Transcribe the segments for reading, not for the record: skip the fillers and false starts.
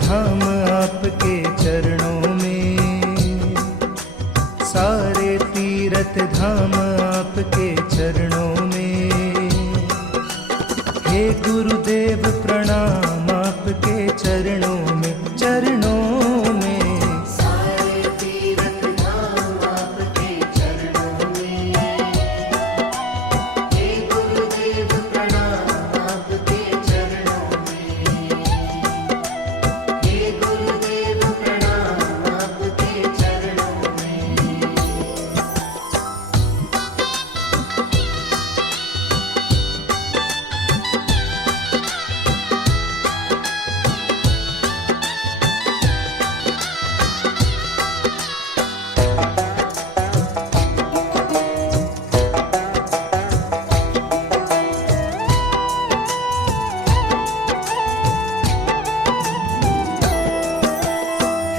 धाम आपके चरणों में, सारे तीर्थ धाम आपके चरणों में। हे गुरुदेव प्रणाम आपके चरणों में, चरणों में। सारे तीर्थ धाम आपके चरणों में, हे गुरुदेव प्रणाम आपके चरणों में, हे गुरुदेव प्रणाम आपके चरणों में।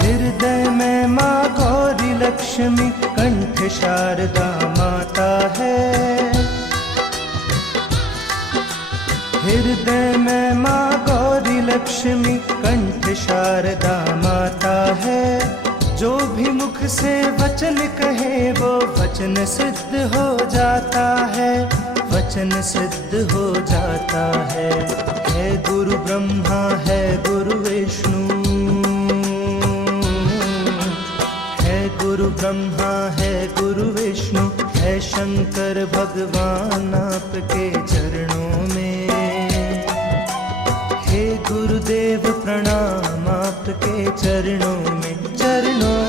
हृदय में माँ गौरी लक्ष्मी, कंठ शारदा माता है। हृदय में माँ गौरी लक्ष्मी, कंठ शारदा माता है। जो भी मुख से वचन कहे वो वचन सिद्ध हो जाता है, वचन सिद्ध हो जाता है। है गुरु ब्रह्मा है गुरु विष्णु, गुरु ब्रह्मा है गुरु विष्णु, है शंकर भगवान आपके चरणों में। हे गुरुदेव प्रणाम आपके चरणों में, चरणों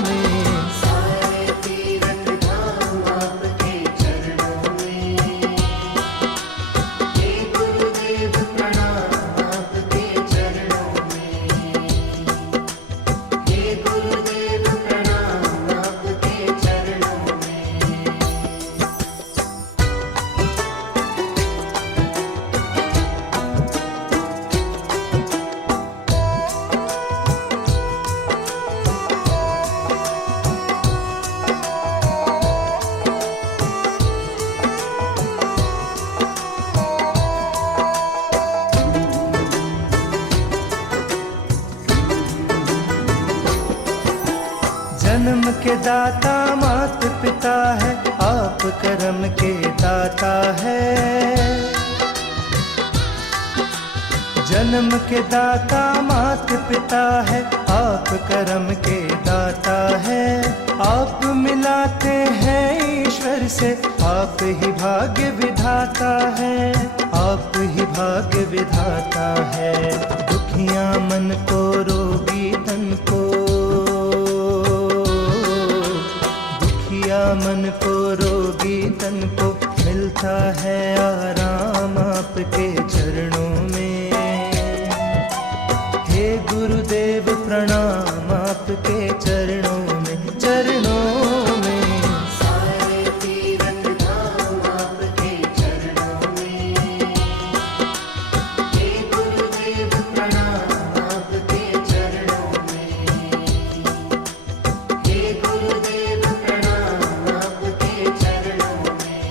में। सारे तीर्थ धाम आपके चरणों में, हे गुरुदेव प्रणाम आपके चरणों में, हे गुरुदेव प्रणाम आपके चरणों में। जन्म के दाता मात पिता है, आप कर्म के दाता है। जन्म के दाता मात पिता है, आप कर्म के दाता है। आप मिलाते हैं ईश्वर से, आप ही भाग्य विधाता है, आप ही भाग्य विधाता है। दुखियां मन को रोगी तन को, मन को रोगी तन को, मिलता है आराम आपके चरणों में। हे गुरुदेव प्रणाम आपके चरणों में, चरणों में। सारे तीर्थ धाम आपके चरणों में, हे गुरुदेव प्रणाम आपके चरणों में, हे गुरुदेव प्रणाम आपके चरणों में।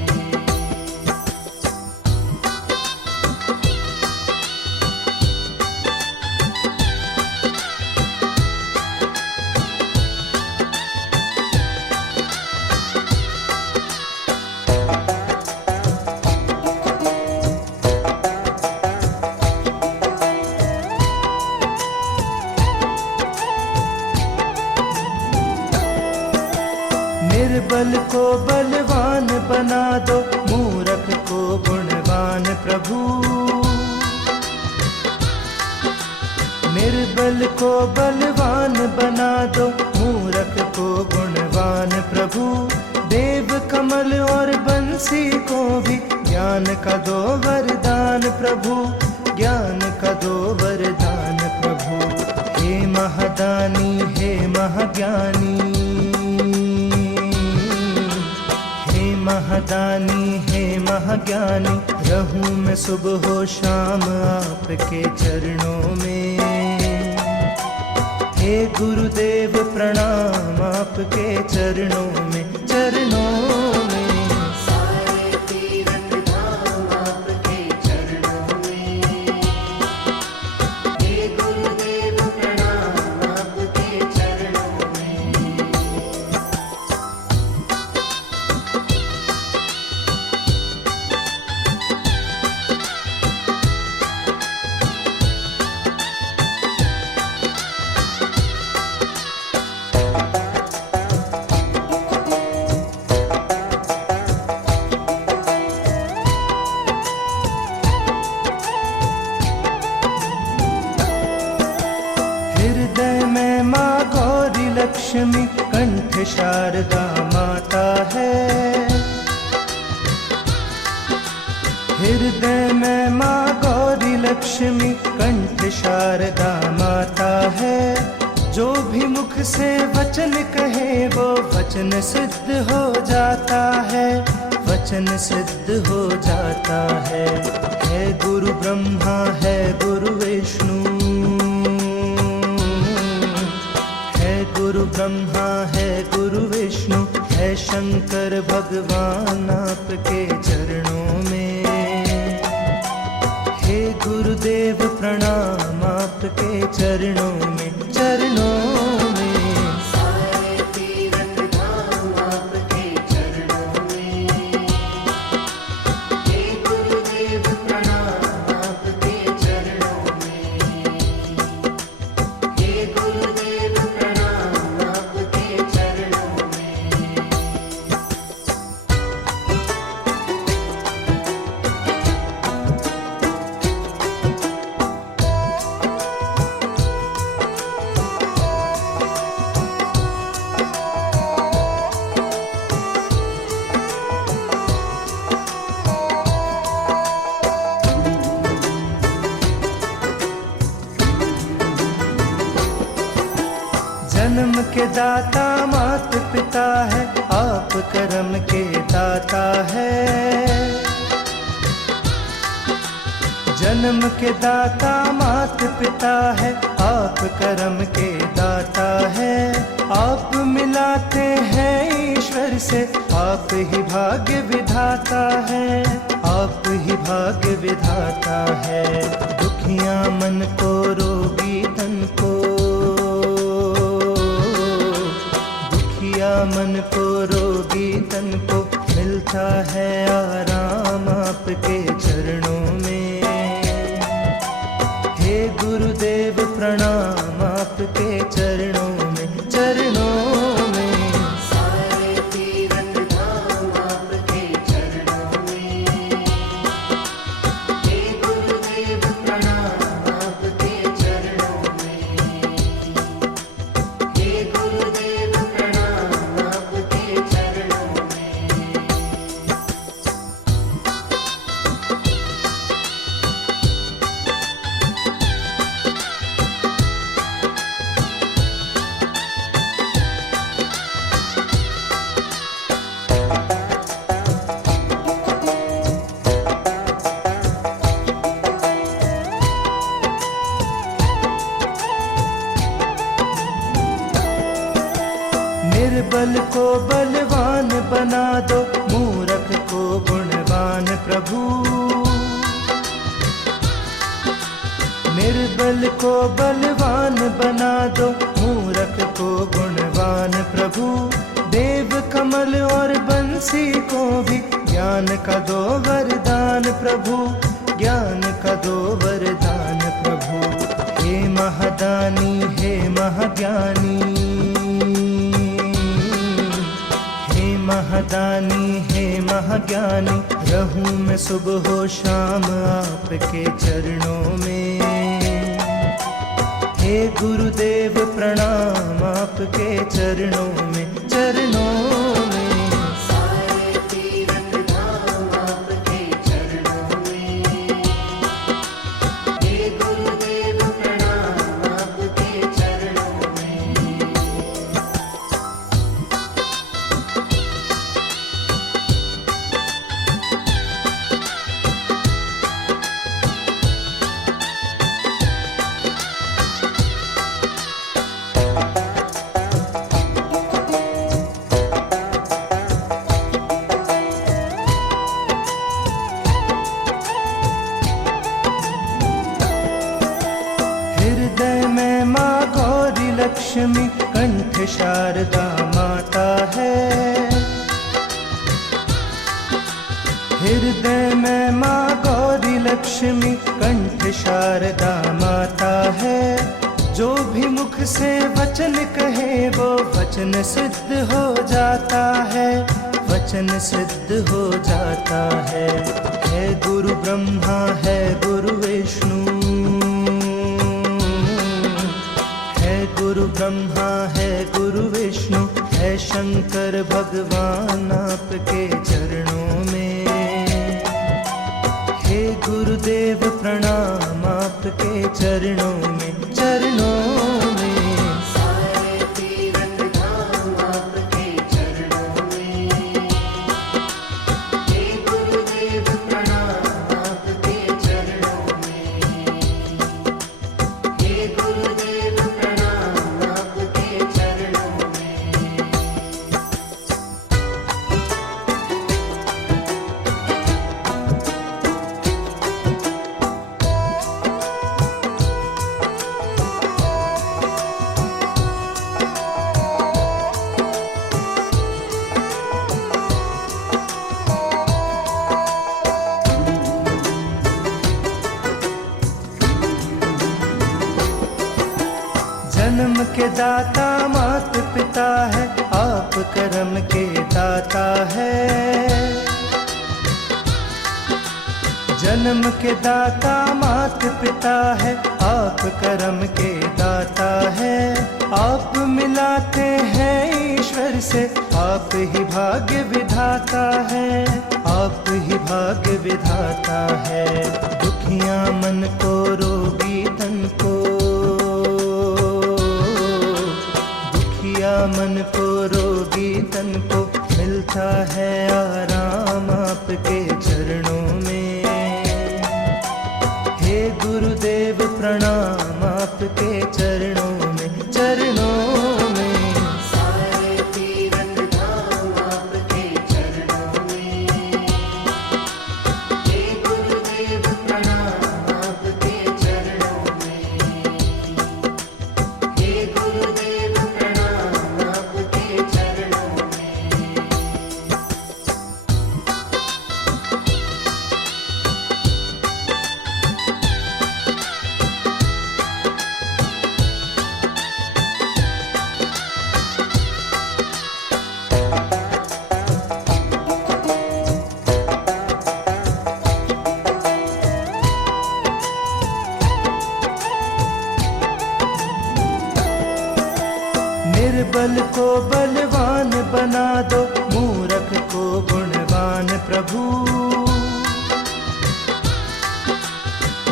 निर्बल को बलवान बना दो, मूर्ख को गुणवान प्रभु। निर्बल को बलवान बना दो, मूर्ख को गुणवान प्रभु। देव कमल और बंसी को भी ज्ञान का दो वरदान प्रभु, ज्ञान का दो वरदान प्रभु। हे महादानी हे महाज्ञानी, महादानी हे महाज्ञानी। रहूं मैं सुबह हो शाम आपके चरणों में। हे गुरुदेव प्रणाम आपके चरणों में, चरणों में। सारे तीर्थ धाम आपके चरणों में, हे गुरुदेव प्रणाम लक्ष्मी कंठ शारदा माता है। हृदय में माँ गौरी लक्ष्मी कंठ शारदा माता है। जो भी मुख से वचन कहे वो वचन सिद्ध हो जाता है, वचन सिद्ध हो जाता है। गुरु ब्रह्मा है गुरु विष्णु, है गुरु ब्रह्मा है गुरु विष्णु, है शंकर भगवान आपके चरणों में। हे गुरुदेव प्रणाम आपके चरणों में, चरणों में। सारे तीरथ धाम आपके चरणों में। हे गुरुदेव प्रणाम आपके चरणों में। हे गुरुदेव प्रणाम आपके चरणों में। जन्म के दाता मात पिता है, आप कर्म के दाता है। जन्म के दाता मात पिता है, आप कर्म के दाता है। आप मिलाते हैं ईश्वर से, आप ही भाग्य विधाता है, आप ही भाग्य विधाता है। दुखिया मन को रोगी तन को, मन को रोगी तन को मिलता है आराम आपके चरणों में। हे गुरुदेव प्रणाम आपके चरणों में, चरणों में। सारे तीरथ धाम आपके चरणों में। हे गुरुदेव प्रणाम आपके चरणों में। हे गुरुदेव प्रणाम आपके चरणों में। निर्बल को बलवान बना दो, मूर्ख को गुणवान प्रभु। निर्बल को बलवान बना दो, मूर्ख को गुणवान प्रभु। देव कमल और बंसी को भी ज्ञान का दो वरदान प्रभु, ज्ञान का दो वरदान प्रभु। हे महादानी हे महाज्ञानी, महादानी हे महाज्ञानी। रहूं मैं सुबह हो शाम आपके चरणों में। हे गुरुदेव प्रणाम आपके चरणों में, चरणों में। सारे तीरथ धाम आपके चरणों में। हे गुरुदेव प्रणाम आपके चरणों में। हृदय में माँ गौरी लक्ष्मी कंठ शारदा माता है। हृदय में माँ गौरी लक्ष्मी कंठ शारदा माता है। जो भी मुख से वचन कहे वो वचन सिद्ध हो जाता है, वचन सिद्ध हो जाता है। गुरु ब्रह्मा है गुरु विष्णु, है गुरु ब्रह्मा ब्रह्मा है गुरु विष्णु है शंकर भगवान आपके चरणों में। हे गुरुदेव प्रणाम आपके चरणों में, चरणों में। सारे तीरथ धाम आपके चरणों में। हे गुरुदेव प्रणाम आपके चरणों में। हे गुरुदेव प्रणाम आपके चरणों में। जन्म के दाता मात पिता है, आप कर्म के दाता है। जन्म के दाता मात पिता है, आप कर्म के दाता है। आप मिलाते हैं ईश्वर से, आप ही भाग्य विधाता है, आप ही भाग्य विधाता है। दुखिया मन को रोगी तन को, मन को रोगी तन को मिलता है आराम आपके चरणों में। हे गुरुदेव प्रणाम आपके चरणों में, चरणों में। सारे तीरथ धाम आपके चरणों में। हे गुरुदेव प्रणाम आपके चरणों में। हे गुरुदेव प्रणाम आपके चरणों में। निर्बल को बलवान बना दो, मूर्ख को गुणवान प्रभु।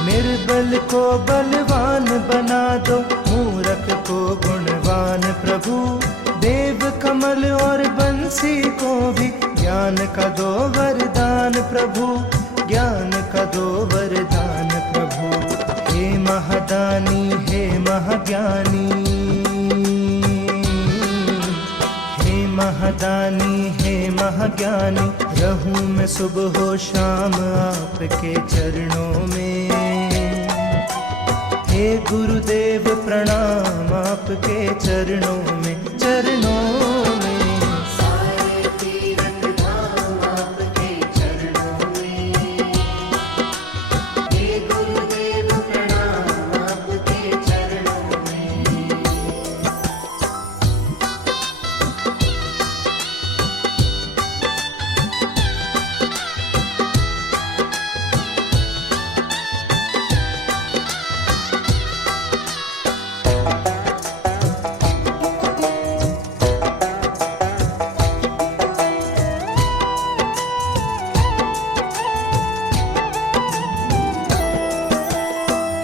निर्बल को बलवान बना दो, मूर्ख को गुणवान प्रभु। देव कमल और बंसी को भी ज्ञान का दो वरदान प्रभु, ज्ञान का दो वरदान प्रभु। हे महादानी हे महाज्ञानी, महादानी हे महाज्ञानी। रहूं मैं सुबह हो शाम आपके चरणों में। हे गुरुदेव प्रणाम आपके चरणों में, चरणों में। सारे तीरथ धाम आपके चरणों में। हे गुरुदेव प्रणाम आपके चरणों में।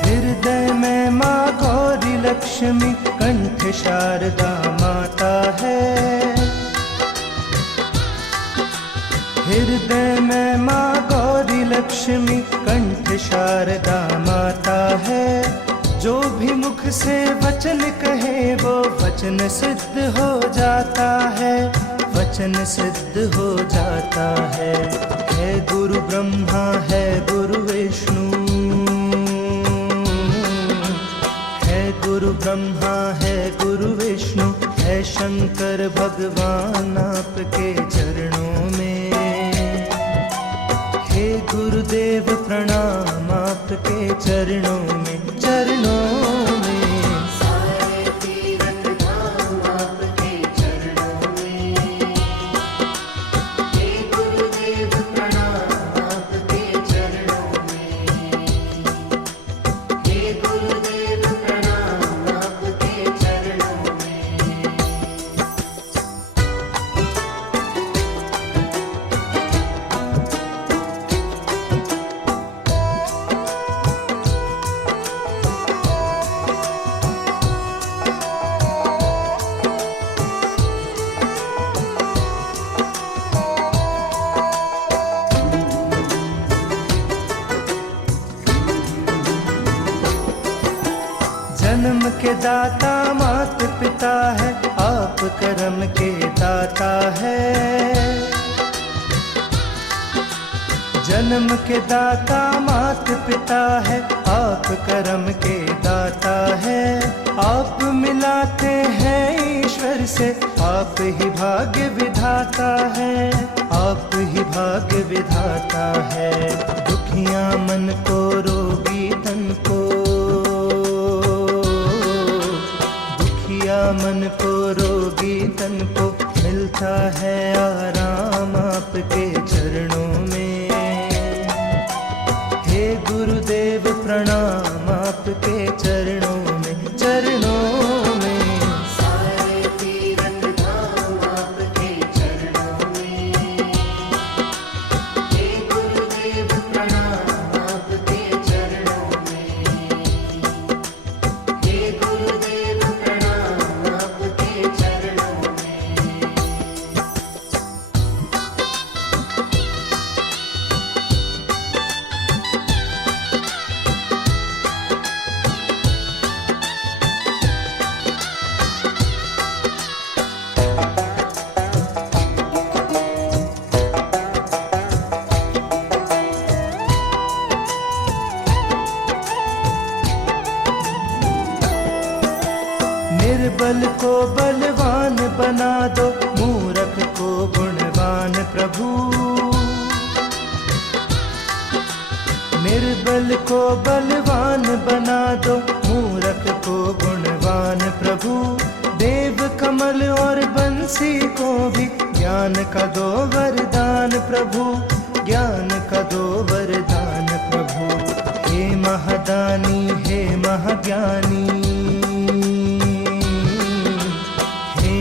हृदय में माँ गौरी लक्ष्मी, कंठ शारदा माता है। हृदय में माँ गौरी लक्ष्मी, कंठ शारदा माता है। जो भी मुख से वचन कहे वो वचन सिद्ध हो जाता है, वचन सिद्ध हो जाता है। है गुरु ब्रह्मा है गुरु विष्णु, गुरु ब्रह्मा है गुरु विष्णु है शंकर भगवान आपके चरणों में। हे गुरुदेव प्रणाम आपके चरणों में, चरणों में। सारे तीरथ धाम आपके चरणों में। हे गुरुदेव प्रणाम आपके चरणों में। हे गुरुदेव प्रणाम आपके चरणों में। जन्म के दाता मात पिता है, आप कर्म के दाता है। जन्म के दाता मात पिता है, आप कर्म के दाता है। आप मिलाते हैं ईश्वर से, आप ही भाग्य विधाता है, आप ही भाग्य विधाता है। दुखिया मन को रोगी तन को, दुखिया मन को रोगी तन को मिलता है आराम आपके चरणों में। हे गुरुदेव प्रणाम आपके चरणों में, चरणों में। सारे तीरथ धाम आपके चरणों में। हे गुरुदेव प्रणाम आपके चरणों में। हे गुरुदेव प्रणाम आपके चरणों में। निर्बल को बलवान बना दो, मूर्ख को गुणवान प्रभु। निर्बल को बलवान बना दो, मूर्ख को गुणवान प्रभु। देव कमल और बंसी को भी ज्ञान का दो वरदान प्रभु, ज्ञान का दो वरदान प्रभु। हे महादानी हे महाज्ञानी,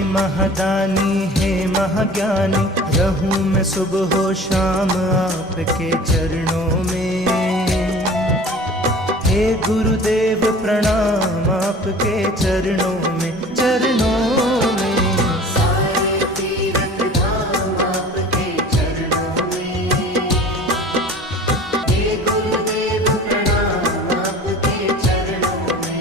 महादानी हे महाज्ञानी। रहूं मैं सुबह हो शाम आपके चरणों में। हे गुरुदेव प्रणाम आपके चरणों में, चरणों में। सारे तीरथ धाम आपके चरणों में। हे गुरुदेव प्रणाम आपके चरणों में।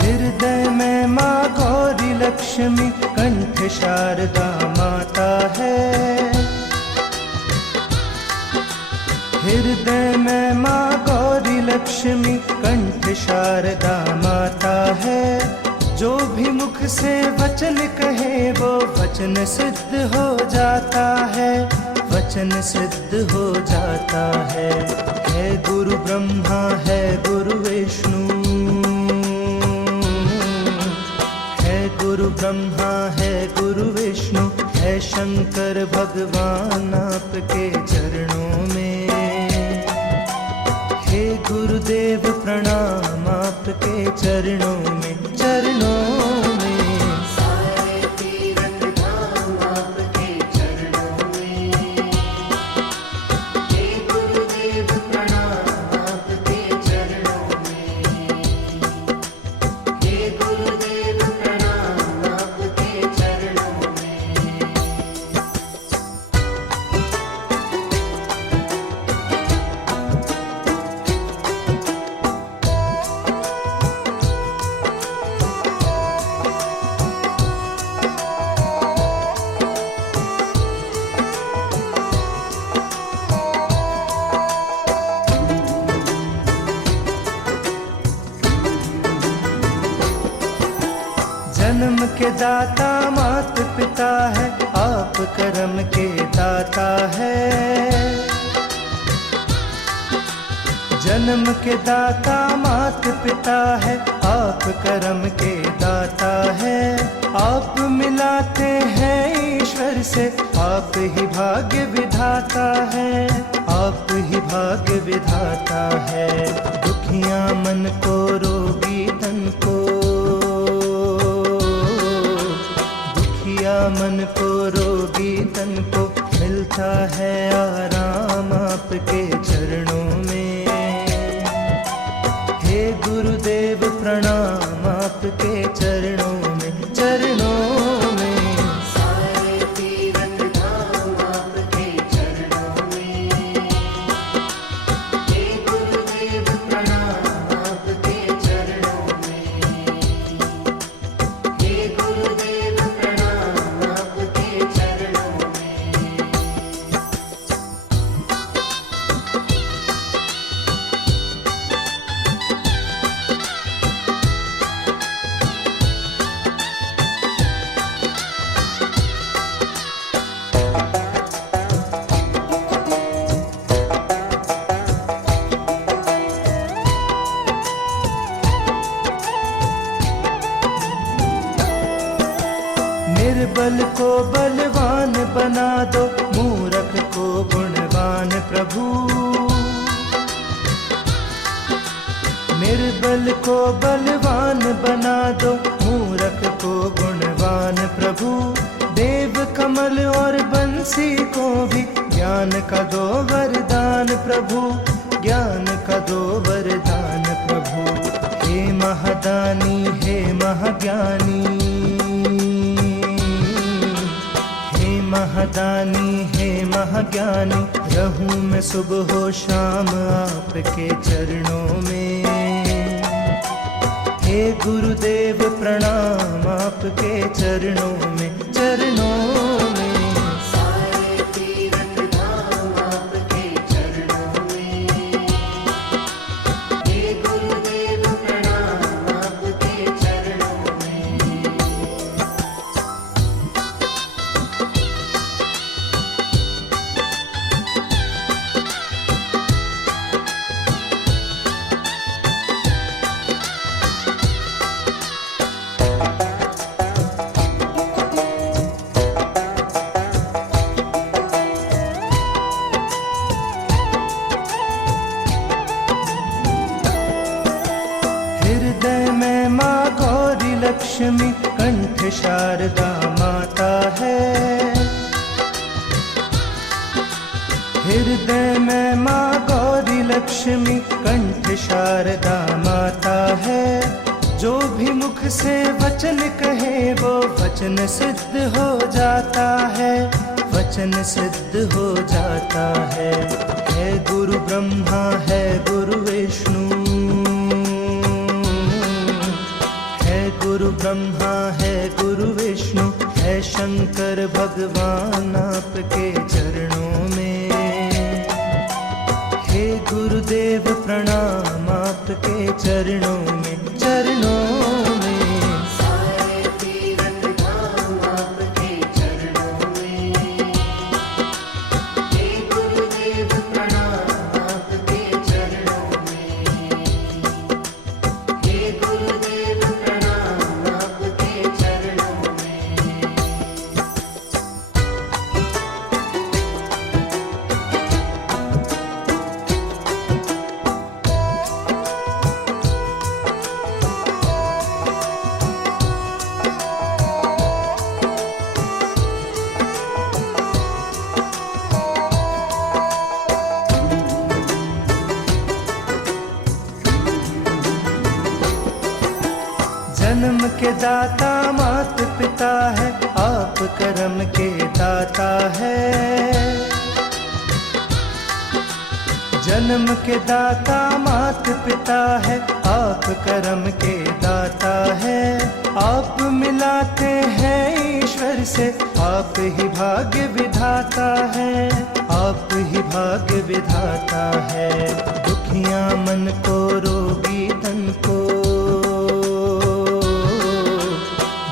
हृदय में माँ गौरी लक्ष्मी, कंठ शारदा माता है। हृदय में माँ गौरी लक्ष्मी, कंठ शारदा माता है। जो भी मुख से वचन कहे वो वचन सिद्ध हो जाता है, वचन सिद्ध हो जाता है। है गुरु ब्रह्मा है गुरु विष्णु, गुरु ब्रह्मा है गुरु विष्णु, है शंकर भगवान आपके चरणों में। हे गुरुदेव प्रणाम आपके चरणों में, चरणों में। सारे तीरथ धाम आपके चरणों में। हे गुरुदेव प्रणाम आपके चरणों में। हे गुरुदेव प्रणाम आपके चरणों में। जन्म के दाता मात पिता है, आप कर्म के दाता है। जन्म के दाता मात पिता है, आप कर्म के दाता है। आप मिलाते हैं ईश्वर से, आप ही भाग्य विधाता है, आप ही भाग्य विधाता है। दुखिया मन को रोगी तन को, मन को रोगी तन को मिलता है आराम आपके चरणों में। हे गुरुदेव प्रणाम आपके चरणों में, चरणों में। सारे तीरथ धाम आपके चरणों में। हे गुरुदेव प्रणाम आपके चरणों में। हे गुरुदेव प्रणाम आपके चरणों में। निर्बल को बलवान बना दो, मूर्ख को गुणवान प्रभु। निर्बल को बलवान बना दो, मूर्ख को गुणवान प्रभु। देव कमल और बंसी को भी ज्ञान का दो वरदान प्रभु, ज्ञान का दो वरदान प्रभु। हे महादानी हे महाज्ञानी, महादानी हे महाज्ञानी, रहूं मैं सुबह हो शाम आपके चरणों में। हे गुरुदेव प्रणाम आपके चरणों में, चरणों में। सारे तीरथ धाम आपके चरणों में। हे गुरुदेव प्रणाम आपके चरणों में। हृदय में माँ गौरी लक्ष्मी, कंठ शारदा माता है। हृदय में माँ गौरी लक्ष्मी, कंठ शारदा माता है। जो भी मुख से वचन कहे वो वचन सिद्ध हो जाता है, वचन सिद्ध हो जाता है। है गुरु ब्रह्मा है गुरु विष्णु, गुरु ब्रह्मा है गुरु विष्णु, है शंकर भगवान आपके चरणों में। हे गुरुदेव प्रणाम आपके चरणों में, चरणों में। सारे तीरथ धाम आपके चरणों में। हे गुरुदेव प्रणाम आपके चरणों में। हे गुरुदेव प्रणाम आपके चरणों में। जन्म के दाता मात पिता है, आप कर्म के दाता है। जन्म के दाता मात पिता है, आप कर्म के दाता है। आप मिलाते हैं ईश्वर से, आप ही भाग्य विधाता है, आप ही भाग्य विधाता है। दुखियां मन को रोगी तन को,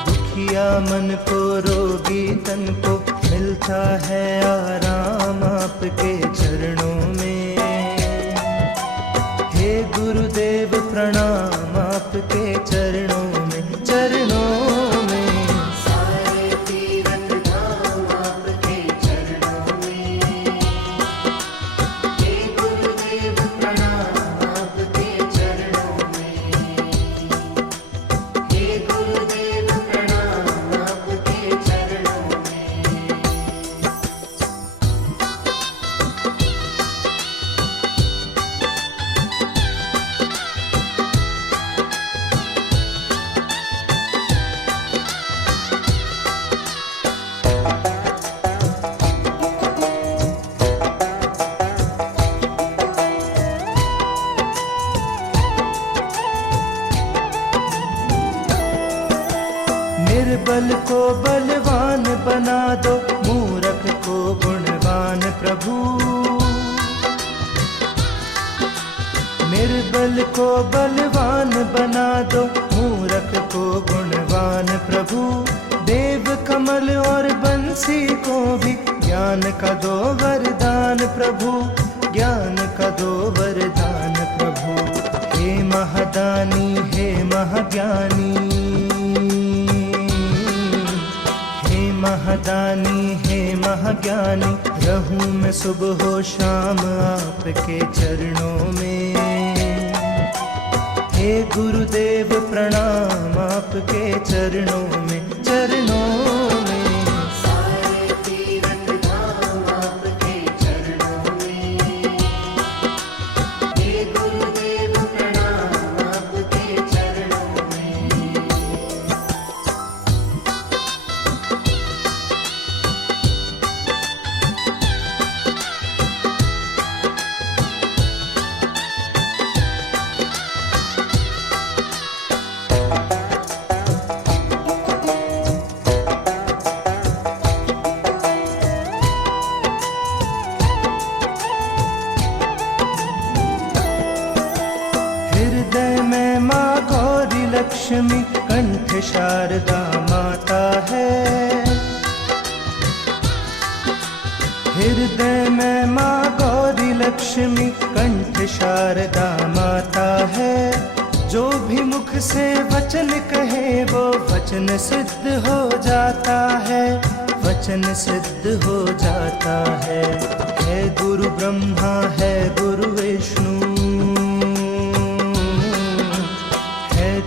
दुखिया मन को रोगी तन को मिलता है आराम आपके चरणों में। हे गुरुदेव प्रणाम आपके चरणों में, चरणों में। सारे तीरथ धाम आपके चरणों में। हे गुरुदेव प्रणाम आपके चरणों में। हे गुरुदेव प्रणाम आपके चरणों निर्बल को बलवान बना दो, मूर्ख को गुणवान प्रभु। निर्बल को बलवान बना दो, मूर्ख को गुणवान प्रभु। देव कमल और बंसी को भी ज्ञान का दो वरदान प्रभु, ज्ञान का दो वरदान प्रभु। हे महादानी हे महाज्ञानी, हे महादानी हे महाज्ञानी, रहूं मैं सुबह हो शाम आपके चरणों में। हे गुरुदेव प्रणाम आपके चरणों में, चरणों में। सारे तीरथ धाम आपके चरणों में। हे गुरुदेव प्रणाम आपके चरणों में। हृदय में माँ गौरी लक्ष्मी, कंठ शारदा माता है। हृदय में माँ गौरी लक्ष्मी, कंठ शारदा माता है। जो भी मुख से वचन कहे वो वचन सिद्ध हो जाता है, वचन सिद्ध हो जाता है। है गुरु ब्रह्मा है गुरु विष्णु,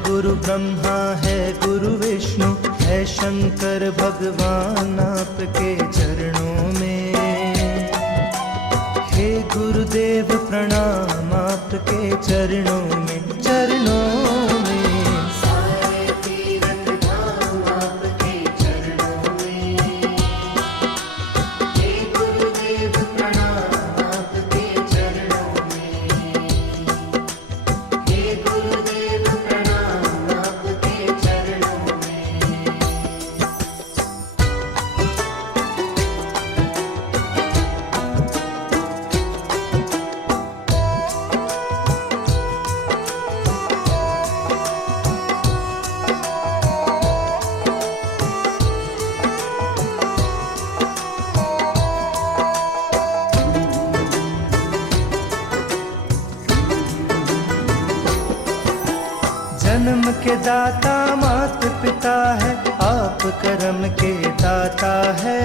गुरु ब्रह्मा है गुरु विष्णु, है शंकर भगवान आपके चरणों में। हे गुरुदेव प्रणाम आपके चरणों में, चरणों में। सारे तीरथ धाम आपके चरणों में। हे गुरुदेव प्रणाम आपके चरणों में। हे गुरुदेव प्रणाम आपके चरणों में। जन्म के दाता मात पिता है, आप कर्म के दाता है।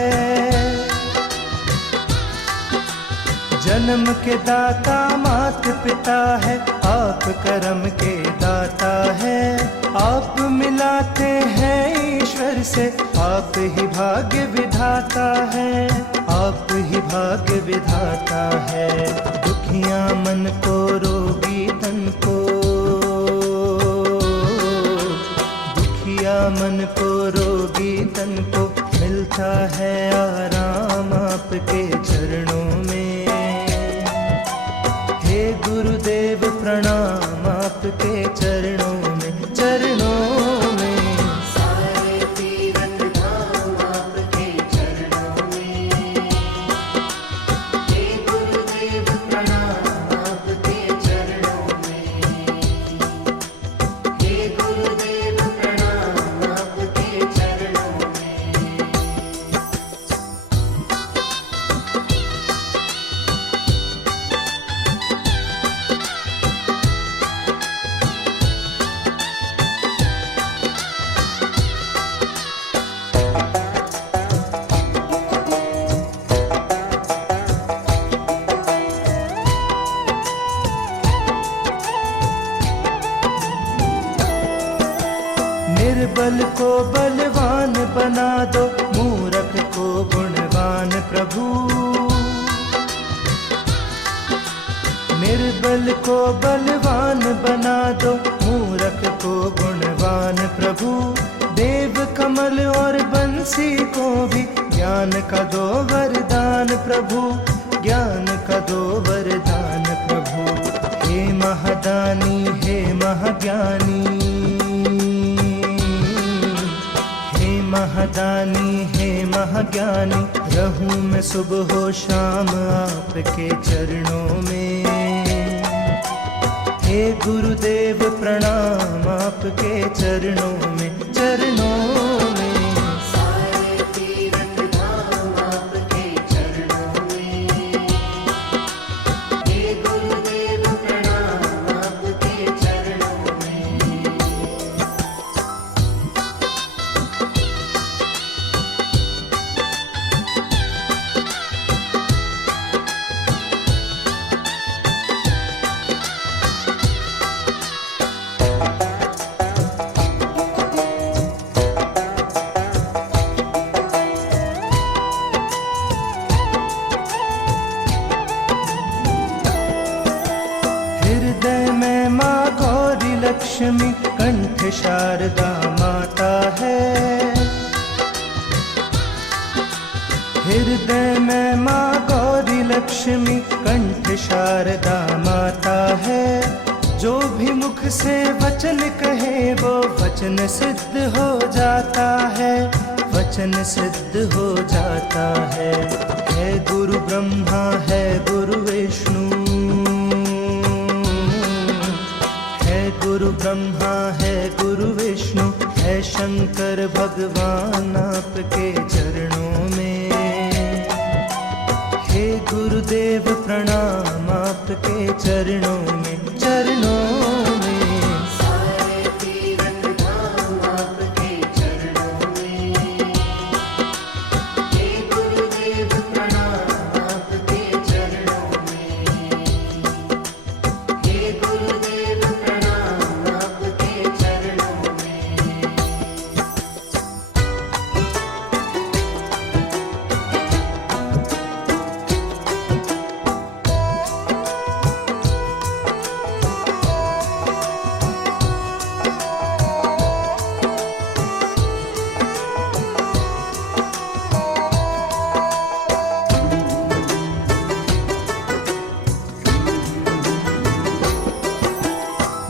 जन्म के दाता मात पिता है, आप कर्म के दाता है। आप मिलाते हैं ईश्वर से, आप ही भाग्य विधाता है, आप ही भाग्य विधाता है। दुखिया मन को रोगी तन को, मन को रोगी तन को, मिलता है आराम आपके चरणों में। हे गुरुदेव प्रणाम आपके चरणों में, चरणों में। सारे तीरथ धाम आपके चरणों में। हे गुरुदेव प्रणाम आपके चरणों में। हे गुरुदेव प्रणाम आपके चरणों में। निर्बल को बलवान बना दो, मूर्ख को गुणवान प्रभु। निर्बल को बलवान बना दो, मूर्ख को गुणवान प्रभु। देव कमल और बंसी को भी ज्ञान का दो वरदान प्रभु, ज्ञान का दो वरदान प्रभु। हे महादानी हे महाज्ञानी, हे महादानी हे महाज्ञानी, रहूं मैं सुबह हो शाम आपके चरणों में। हे गुरुदेव प्रणाम आपके चरणों में, चरणों में। सारे तीर्थ धाम आपके चरणों में। हे गुरुदेव प्रणाम आपके चरणों में। हृदय में माँ गौरी लक्ष्मी, कंठ शारदा माता है। हृदय में माँ गौरी लक्ष्मी, कंठ शारदा माता है। जो भी मुख से वचन कहे वो वचन सिद्ध हो जाता है, वचन सिद्ध हो जाता है। है गुरु ब्रह्मा है गुरु विष्णु, है गुरु ब्रह्मा है गुरु विष्णु, है शंकर भगवान आपके चरणों में। हे गुरुदेव प्रणाम आपके चरणों में, चरणों में। सारे तीर्थ धाम आपके चरणों में। हे गुरुदेव प्रणाम आपके चरणों में। हे गुरुदेव प्रणाम आपके चरणों में।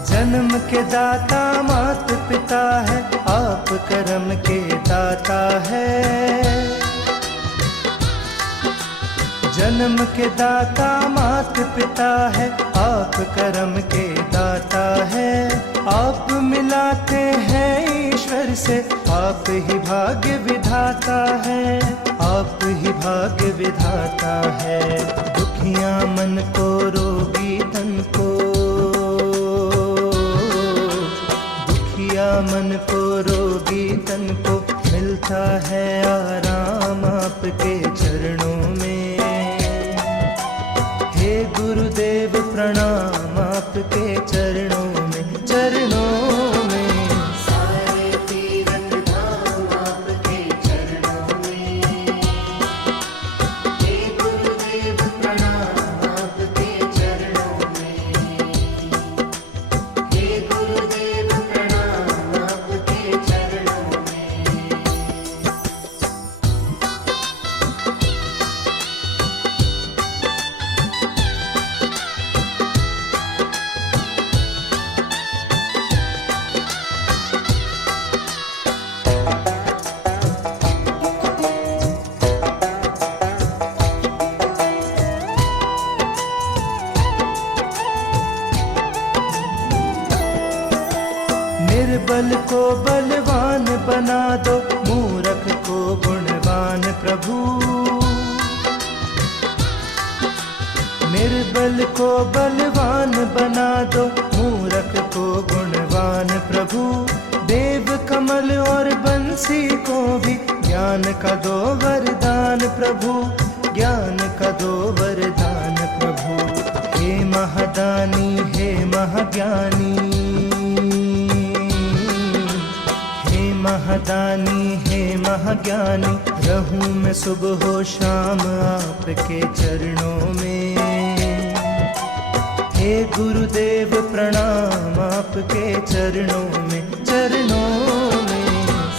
जन्म के दाता मात पिता है, आप कर्म के दाता है। जन्म के दाता मात पिता है, आप कर्म के दाता है। आप मिलाते हैं ईश्वर से, आप ही भाग्य विधाता है, आप ही भाग्य विधाता है। दुखिया मन को रोगी तन को, मन को रोगी तन को, मिलता है आराम आपके चरणों में। हे गुरुदेव प्रणाम आपके चरणों में, चरणों में। सारे तीर्थ धाम आपके चरणों में। हे गुरुदेव प्रणाम आपके चरणों में। हे गुरुदेव प्रणाम आपके चरणों में। निर्बल को बलवान बना दो, मूर्ख को गुणवान प्रभु। निर्बल को बलवान बना दो, मूर्ख को गुणवान प्रभु। देव कमल और बंसी को भी ज्ञान का दो वरदान प्रभु, ज्ञान का दो वरदान प्रभु। हे महादानी हे महाज्ञानी, महादानी हे महाज्ञानी, रहूं मैं सुबह हो शाम आपके चरणों में। हे गुरुदेव प्रणाम आपके चरणों में, चरणों में।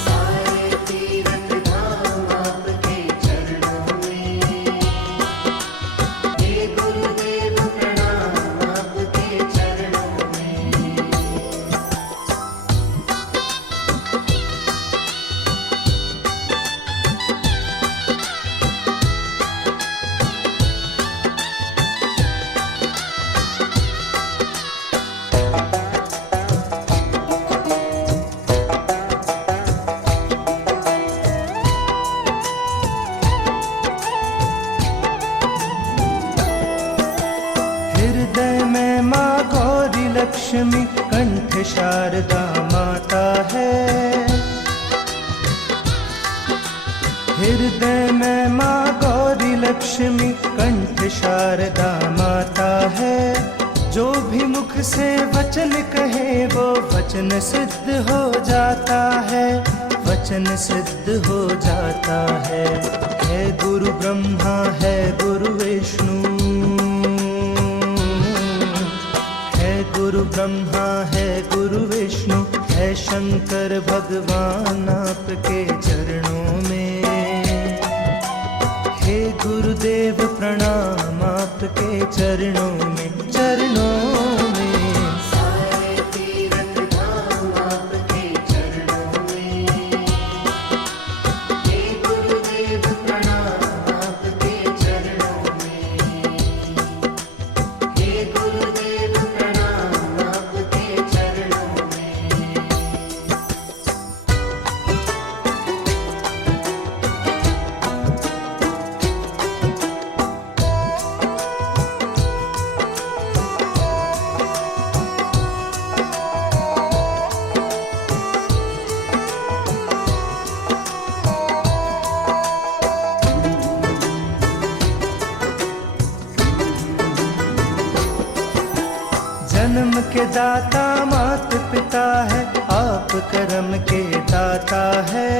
सारे तीर्थ धाम आपके चरणों में। हे गुरुदेव प्रणाम आपके चरणों में। हृदय में माँ गौरी लक्ष्मी, कंठ शारदा माता है। जो भी मुख से वचन कहे वो वचन सिद्ध हो जाता है, वचन सिद्ध हो जाता है। है गुरु ब्रह्मा है गुरु विष्णु, है गुरु ब्रह्मा है गुरु विष्णु, है शंकर भगवान आपके चरणों में। हे गुरुदेव प्रणाम आपके चरणों में, चरणों में। सारे तीरथ धाम आपके चरणों में। हे गुरुदेव प्रणाम आपके चरणों में। हे गुरुदेव प्रणाम आपके चरणों में। जन्म के दाता मात पिता है, आप कर्म के दाता है।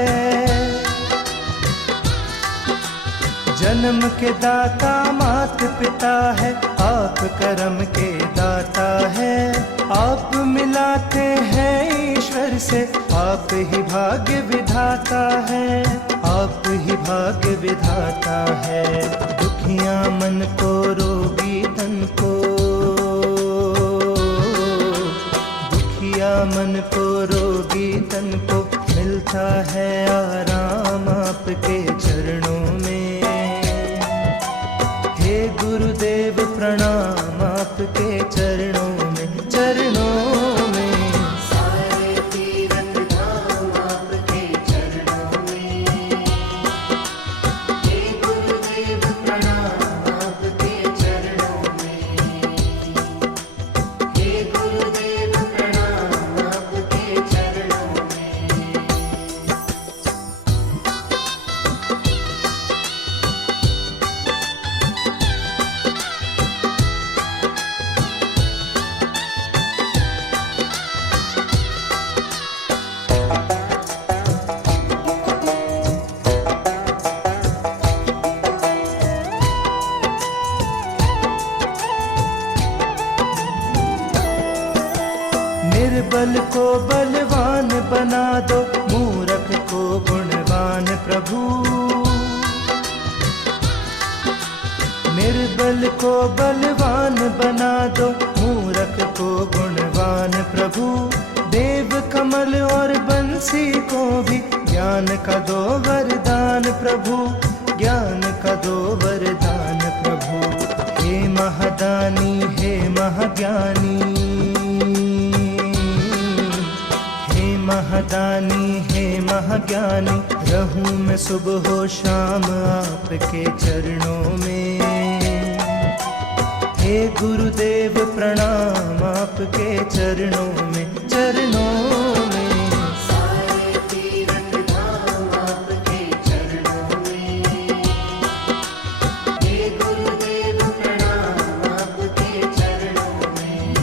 जन्म के दाता मात पिता है, आप कर्म के दाता है। आप मिलाते हैं ईश्वर से, आप ही भाग्य विधाता है, आप ही भाग्य विधाता है। दुखिया मन को रोगी तन को, मन को रोगी तन को मिलता है आराम आपके चरणों में। हे गुरुदेव प्रणाम आपके चरणों में, चरणों में। सारे तीरथ धाम आपके चरणों में। हे गुरुदेव प्रणाम आपके चरणों में। हे गुरुदेव प्रणाम आपके चरणों में। निर्बल को बलवान बना दो, मूर्ख को गुणवान प्रभु। निर्बल को बलवान बना दो, मूर्ख को गुणवान प्रभु। देव कमल और बंसी को भी ज्ञान का दो वरदान प्रभु, ज्ञान का दो वरदान प्रभु। हे महादानी हे महाज्ञानी, महादानी हे महाज्ञानी, रहूं मैं सुबह हो शाम आपके चरणों में। हे गुरुदेव प्रणाम आपके चरणों में, चरणों में। सारे तीरथ धाम आपके चरणों में। हे गुरुदेव प्रणाम आपके चरणों में।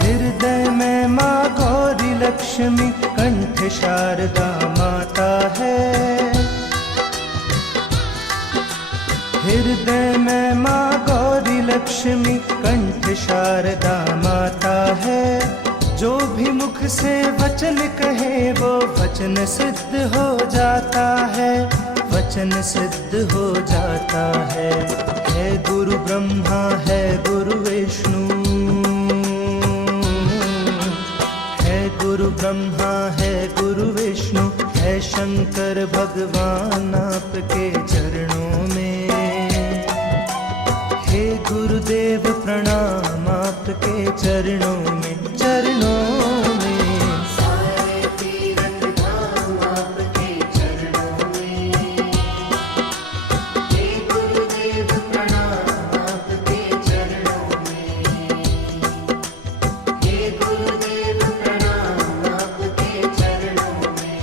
हृदय में माँ गौरी लक्ष्मी, कंठ शारदा माता है। हृदय में माँ गौरी लक्ष्मी, कंठ शारदा माता है। जो भी मुख से वचन कहे वो वचन सिद्ध हो जाता है, वचन सिद्ध हो जाता है। है गुरु ब्रह्मा है गुरु विष्णु, है गुरु ब्रह्मा है गुरु विष्णु, है शंकर भगवान आपके चरणों में। चरणों में, चरणों में। सारे तीरथ धाम आपके चरणों में। हे गुरुदेव प्रणाम आपके चरणों में। हे गुरुदेव प्रणाम आपके चरणों में।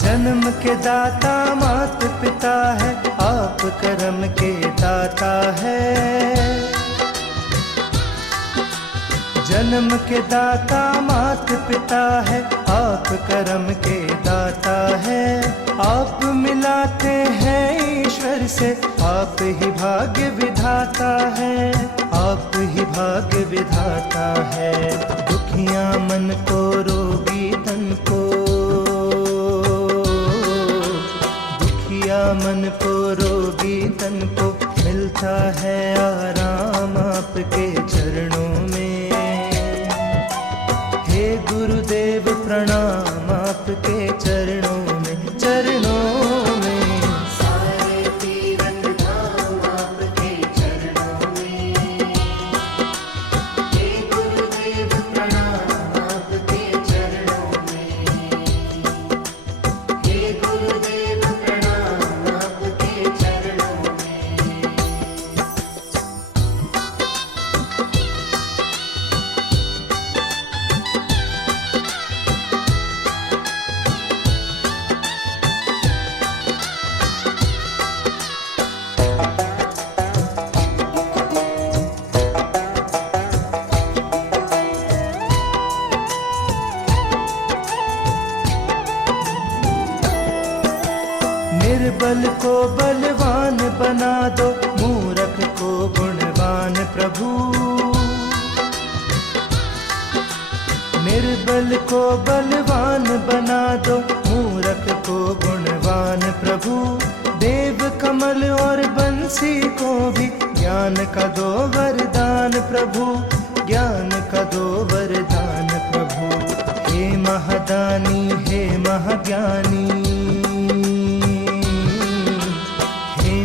जन्म के दाता मात पिता है, आप कर्म के दाता है। जन्म के दाता मात पिता है, आप कर्म के दाता है। आप मिलाते हैं ईश्वर से, आप ही भाग्य विधाता है, आप ही भाग्य विधाता है। दुखिया मन को, रोगी तन को, मन को, रोगी तन को मिलता है आराम आपके चरणों में। हे गुरुदेव प्रणाम आपके चरणों में, चरणों में। सारे तीरथ धाम आपके चरणों में। हे गुरुदेव प्रणाम आपके चरणों में। हे गुरुदेव प्रणाम आपके चरणों में। निर्बल को बलवान बना दो, मूर्ख को गुणवान प्रभु। निर्बल को बलवान बना दो, मूर्ख को गुणवान प्रभु। देव कमल और बंसी को भी ज्ञान का दो वरदान प्रभु, ज्ञान का दो वरदान प्रभु। हे महादानी, हे महाज्ञानी,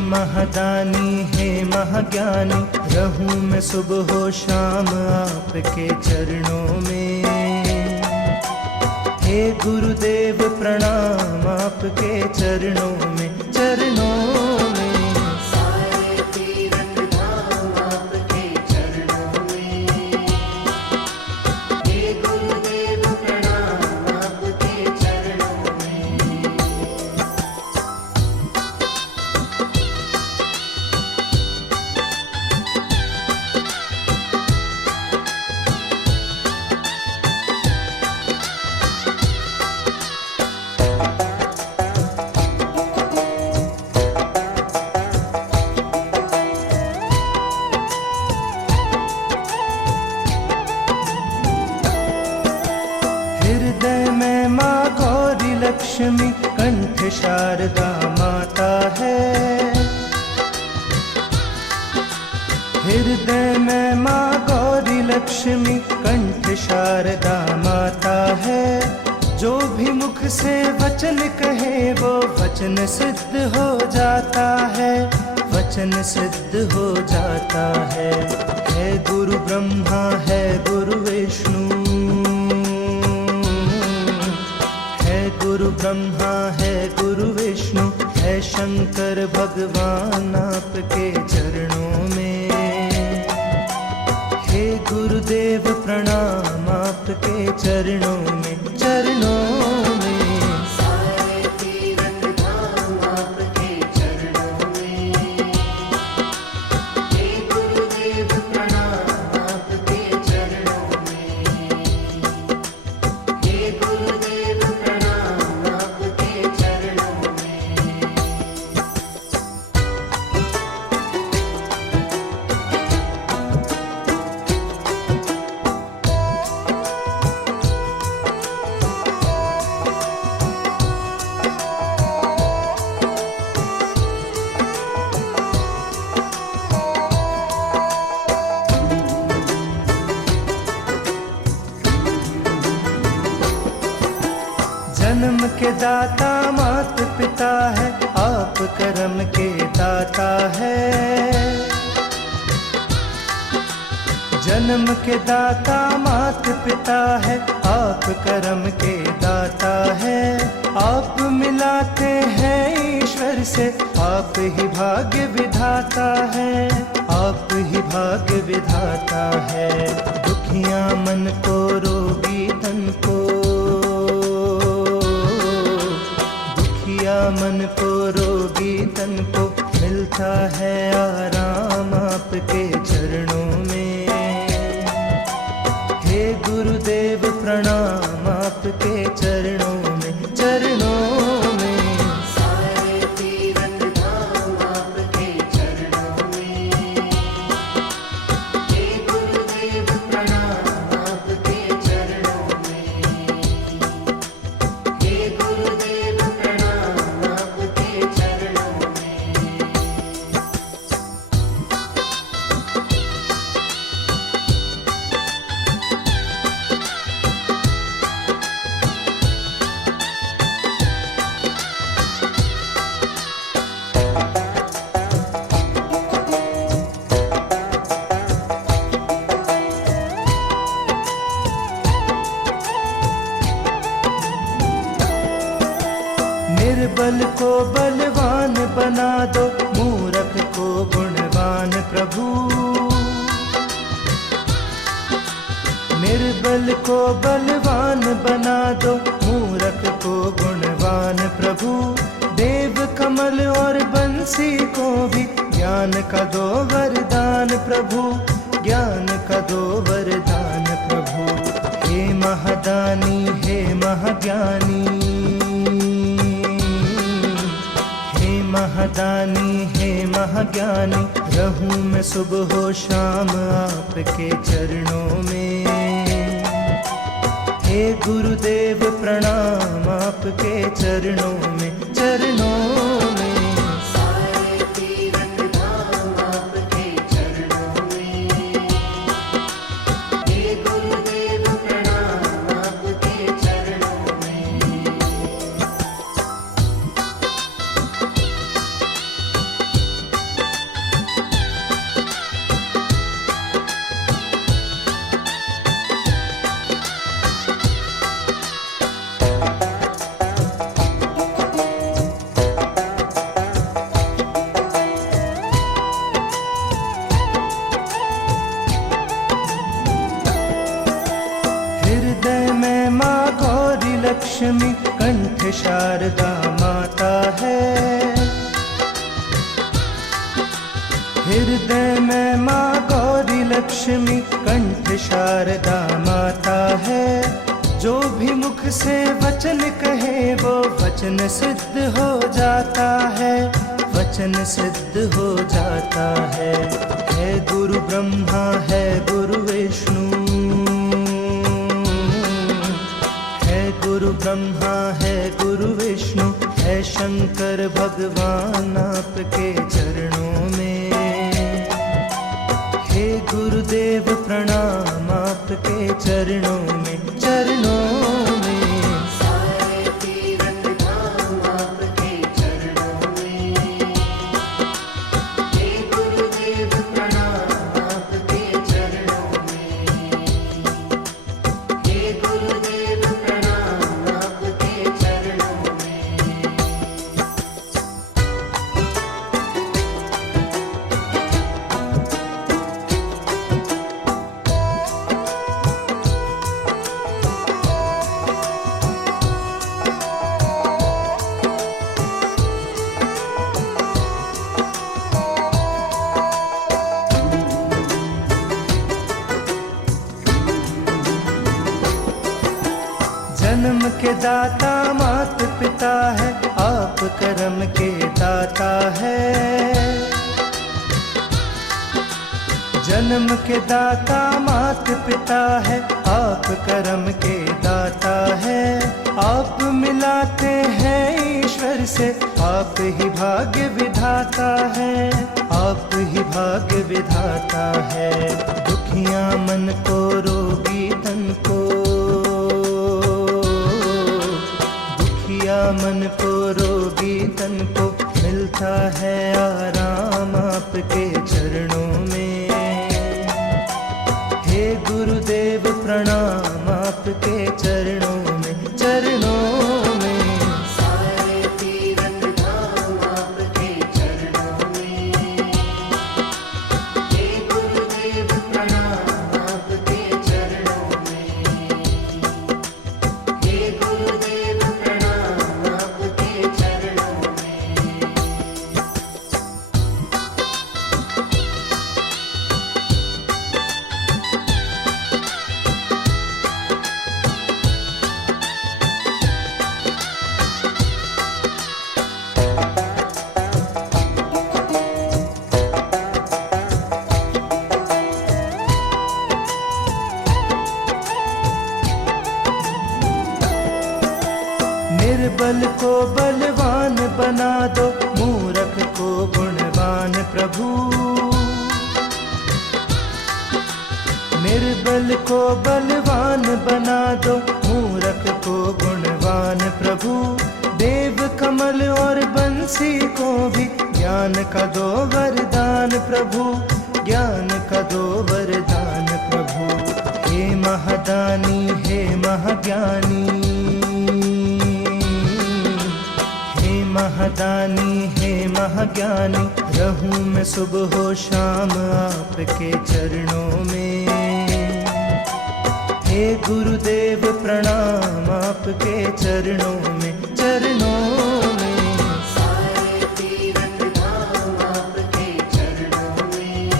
महादानी, हे महाज्ञानी। रहूं मैं सुबह हो शाम आपके चरणों में। हे गुरुदेव प्रणाम आपके चरणों में, चरणों में। सारे तीरथ धाम आपके चरणों में। हे गुरुदेव प्रणाम आपके चरणों में। हृदय में माँ गौरी लक्ष्मी, कंठ शारदा माता है। हृदय में माँ गौरी लक्ष्मी, कंठ शारदा माता है। जो भी मुख से वचन कहे वो वचन सिद्ध हो जाता है, वचन सिद्ध हो जाता है। है गुरु ब्रह्मा, है गुरु विष्णु, गुरु ब्रह्मा है गुरु विष्णु, है शंकर भगवान आपके चरणों में। हे गुरुदेव प्रणाम आपके चरणों में, चरणों में। सारे तीरथ धाम आपके चरणों में। हे गुरुदेव प्रणाम आपके चरणों में। हे गुरुदेव प्रणाम आपके चरणों में। दाता मात पिता है, आप कर्म के दाता है। जन्म के दाता मात पिता है, आप कर्म के दाता है। आप मिलाते हैं ईश्वर से, आप ही भाग्य विधाता है, आप ही भाग्य विधाता है। दुखिया मन को रोगी तन को, दुखिया मन को रोगी तन को मिलता है आराम आपके चरणों में। हे गुरुदेव प्रणाम आपके चरणों में, चरणों में। सारे तीरथ धाम आपके चरणों में। हे गुरुदेव प्रणाम आपके चरणों में। हे गुरुदेव प्रणाम आपके चरणों में। निर्बल को बलवान बना दो, मूर्ख को गुणवान प्रभु। निर्बल को बलवान बना दो, मूर्ख को गुणवान प्रभु। देव कमल और बंसी को भी ज्ञान का दो वरदान प्रभु, ज्ञान का दो वरदान प्रभु। हे महादानी हे महाज्ञानी, महादानी हे महाज्ञानी। रहूं मैं सुबह हो शाम आपके चरणों में। हे गुरुदेव प्रणाम आपके चरणों में, चरणों में। सारे तीरथ धाम आपके चरणों में। हे गुरुदेव प्रणाम आपके चरणों में। हृदय में माँ गौरी लक्ष्मी, कंठ शारदा माता है। हृदय में माँ गौरी लक्ष्मी, कंठ शारदा माता है। जो भी मुख से वचन कहे वो वचन सिद्ध हो जाता है, वचन सिद्ध हो जाता है। है गुरु ब्रह्मा है गुरु विष्णु, गुरु ब्रह्मा है गुरु विष्णु, है शंकर भगवान आपके चरणों में। हे गुरुदेव प्रणाम आपके चरणों में, चरणों में। सारे तीरथ धाम आपके चरणों में। हे गुरुदेव प्रणाम आपके चरणों में। हे गुरुदेव प्रणाम आपके चरणों में। जन्म के दाता मात पिता है, आप कर्म के दाता है। जन्म के दाता मात पिता है, आप कर्म के दाता है। आप मिलाते हैं ईश्वर से, आप ही भाग्य विधाता है, आप ही भाग्य विधाता है। दुखिया मन को रोगी तन को, दुखिया मन को रोगी तन को मिलता है आराम आपके चरणों में। हे गुरुदेव प्रणाम आपके चरणों में, चरणों में। सारे तीरथ धाम आपके चरणों में। हे गुरुदेव प्रणाम आपके चरणों में। हे गुरुदेव प्रणाम आपके चरणों में। निर्बल को बलवान बना दो, मूर्ख को गुणवान प्रभु। निर्बल को बलवान बना दो, मूर्ख को गुणवान प्रभु। देव कमल और बंसी को भी ज्ञान का दो वरदान प्रभु, ज्ञान का दो वरदान प्रभु। हे महादानी हे महाज्ञानी, महादानी हे महाज्ञानी, रहूं मैं सुबह हो शाम आपके चरणों में। हे गुरुदेव प्रणाम आपके चरणों में, चरणों में। सारे तीरथ धाम आपके चरणों में।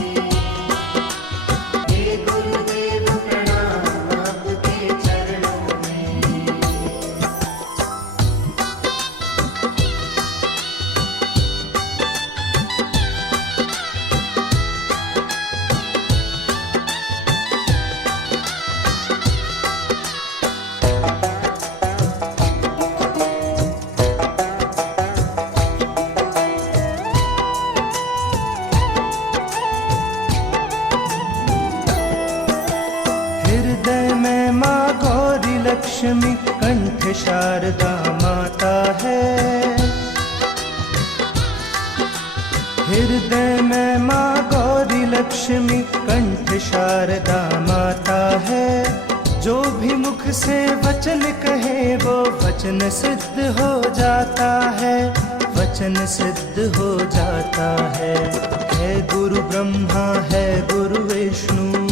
हे गुरुदेव प्रणाम आपके चरणों में। हृदय में माँ गौरी लक्ष्मी, कंठ शारदा माता है। हृदय में माँ गौरी लक्ष्मी, कंठ शारदा माता है। जो भी मुख से वचन कहे वो वचन सिद्ध हो जाता है, वचन सिद्ध हो जाता है। है गुरु ब्रह्मा है गुरु विष्णु,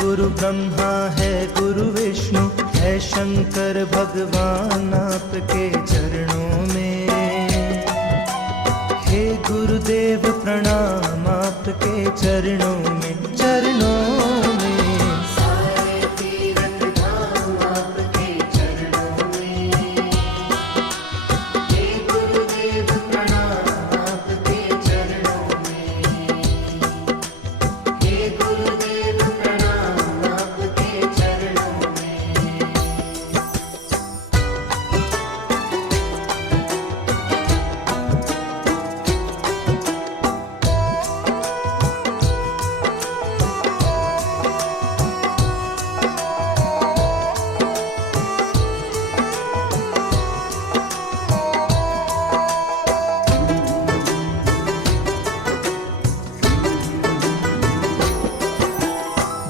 गुरु ब्रह्मा है गुरु विष्णु, है शंकर भगवान आपके चरणों में। हे गुरुदेव प्रणाम आपके चरणों में, चरणों में। सारे तीरथ धाम आपके चरणों में। हे गुरुदेव प्रणाम आपके चरणों में। हे गुरुदेव प्रणाम आपके चरणों में।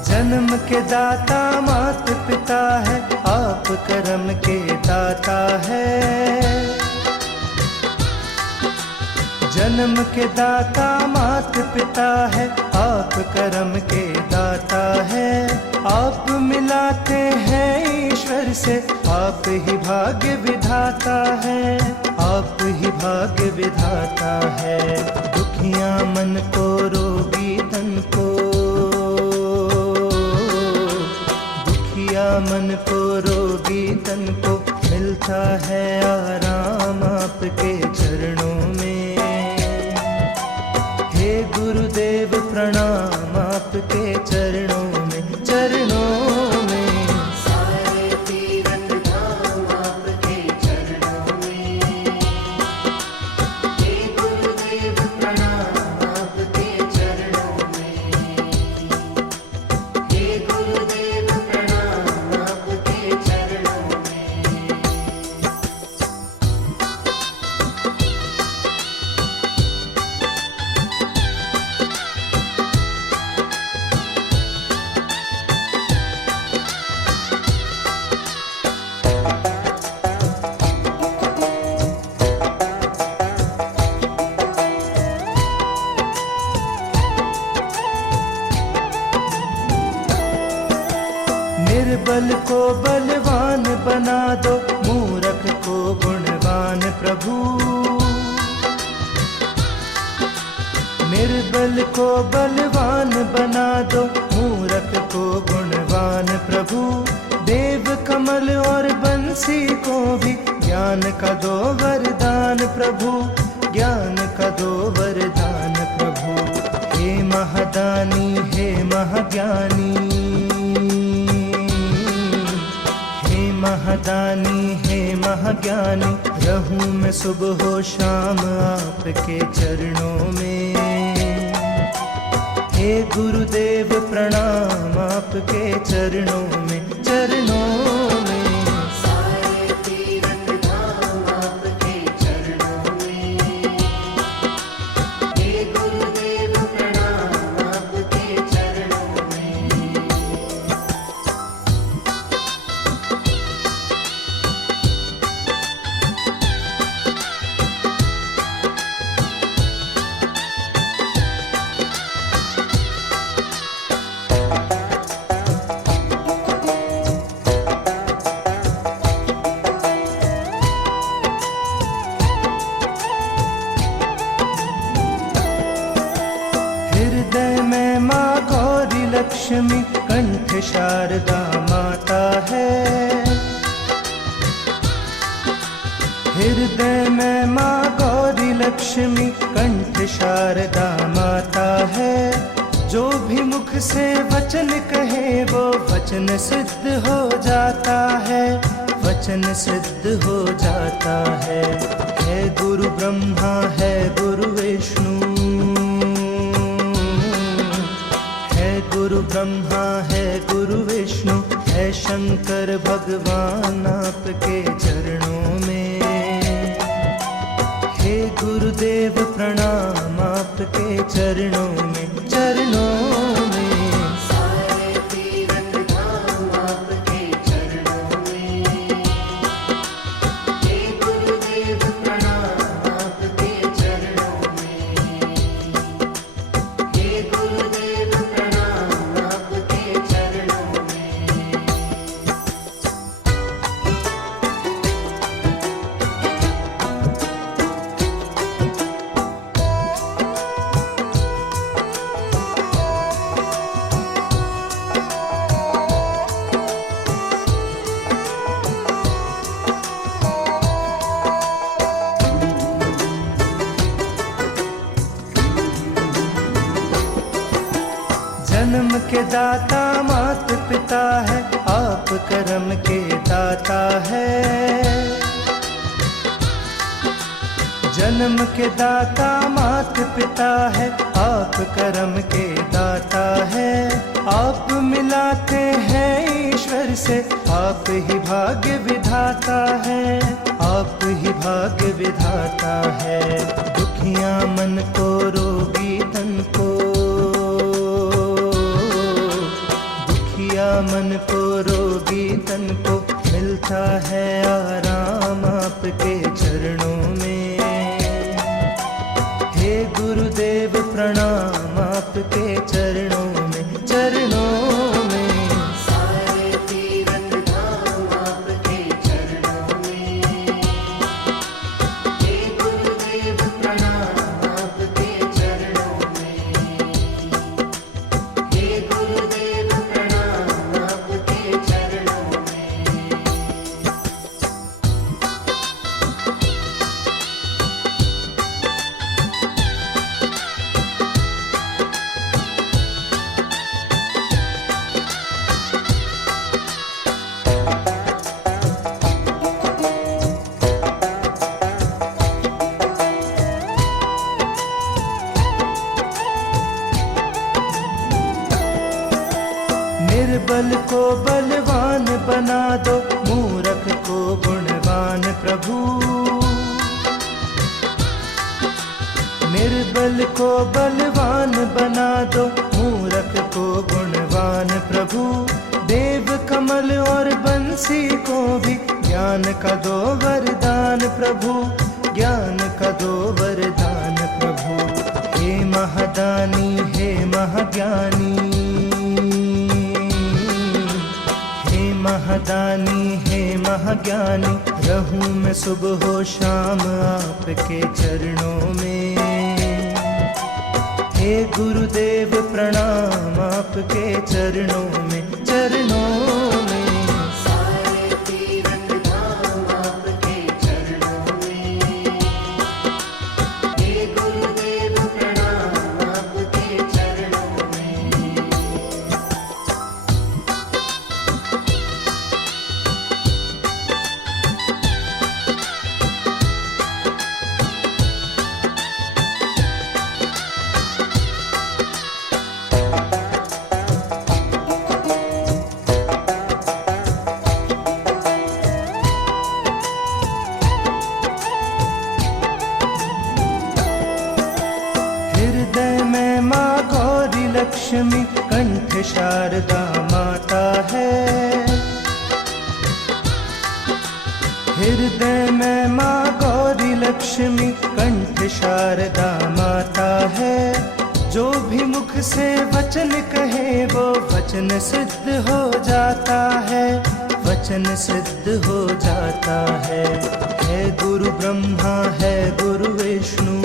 जन्म के दाता मात पिता है, आप कर्म के दाता है। जन्म के दाता मात पिता है, आप कर्म के दाता है। आप मिलाते हैं ईश्वर से, आप ही भाग्य विधाता है, आप ही भाग्य विधाता है। दुखिया मन को रोगी तन को, मन को रोगी तन को मिलता है आराम आपके चरणों में। हे गुरुदेव प्रणाम आपके चरणों में, चरणों में। सारे तीरथ धाम आपके चरणों में। हे गुरुदेव प्रणाम आपके चरणों में। हे गुरुदेव प्रणाम आपके चरणों निर्बल को बलवान बना दो, मूर्ख को गुणवान प्रभु। निर्बल को बलवान बना दो, मूर्ख को गुणवान प्रभु। देव कमल और बंसी को भी ज्ञान का दो वरदान प्रभु, ज्ञान का दो वरदान प्रभु। हे महादानी हे महाज्ञानी, हे महादानी हे महाज्ञानी, रहूं मैं सुबह हो शाम आपके चरणों में। हे गुरुदेव प्रणाम आपके चरणों में, चरणों में। सारे तीर्थ धाम आपके चरणों में। हे गुरुदेव प्रणाम आपके चरणों में। हृदय में माँ गौरी लक्ष्मी, कंठ शारदा माता है। हृदय में माँ गौरी लक्ष्मी, कंठ शारदा माता है। जो भी मुख से वचन कहे वो वचन सिद्ध हो जाता है, वचन सिद्ध हो जाता है। है गुरु ब्रह्मा है गुरु विष्णु, गुरु ब्रह्मा है गुरु विष्णु, है शंकर भगवान आपके चरणों में। हे गुरुदेव प्रणाम आपके चरणों में, चरणों में। सारे तीर्थ धाम आपके चरणों में। हे गुरुदेव प्रणाम आपके चरणों में। हे गुरुदेव प्रणाम आपके चरणों में। जन्म के दाता मात पिता है, आप कर्म के दाता है। जन्म के दाता मात पिता है, आप कर्म के दाता है। आप मिलाते हैं ईश्वर से, आप ही भाग्य विधाता है, आप ही भाग्य विधाता है। दुखिया मन को रोगी तन को, मन को रोगी तन को, मिलता है आराम आपके चरणों में। हे गुरुदेव प्रणाम आपके चरणों में, चरणों में। सारे तीर्थ धाम आपके चरणों में। हे गुरुदेव प्रणाम आपके चरणों में। हे गुरुदेव प्रणाम आपके चरणों में। निर्बल को बलवान बना दो, मूर्ख को गुणवान प्रभु। निर्बल को बलवान बना दो, मूर्ख को गुणवान प्रभु। देव कमल और बंसी को भी ज्ञान का दो वरदान प्रभु, ज्ञान का दो वरदान प्रभु। हे महादानी हे महाज्ञानी, हे महादानी हे महाज्ञानी, रहूं मैं सुबह हो शाम आपके चरणों में। हे गुरुदेव प्रणाम आपके चरणों में, चरणों में। सारे तीरथ धाम आपके चरणों में। हे गुरुदेव प्रणाम आपके चरणों में। हृदय में माँ गौरी लक्ष्मी, कंठ शारदा माता है। हृदय में माँ गौरी लक्ष्मी, कंठ शारदा माता है। जो भी मुख से वचन कहे वो वचन सिद्ध हो जाता है, वचन सिद्ध हो जाता है। है गुरु ब्रह्मा है गुरु विष्णु,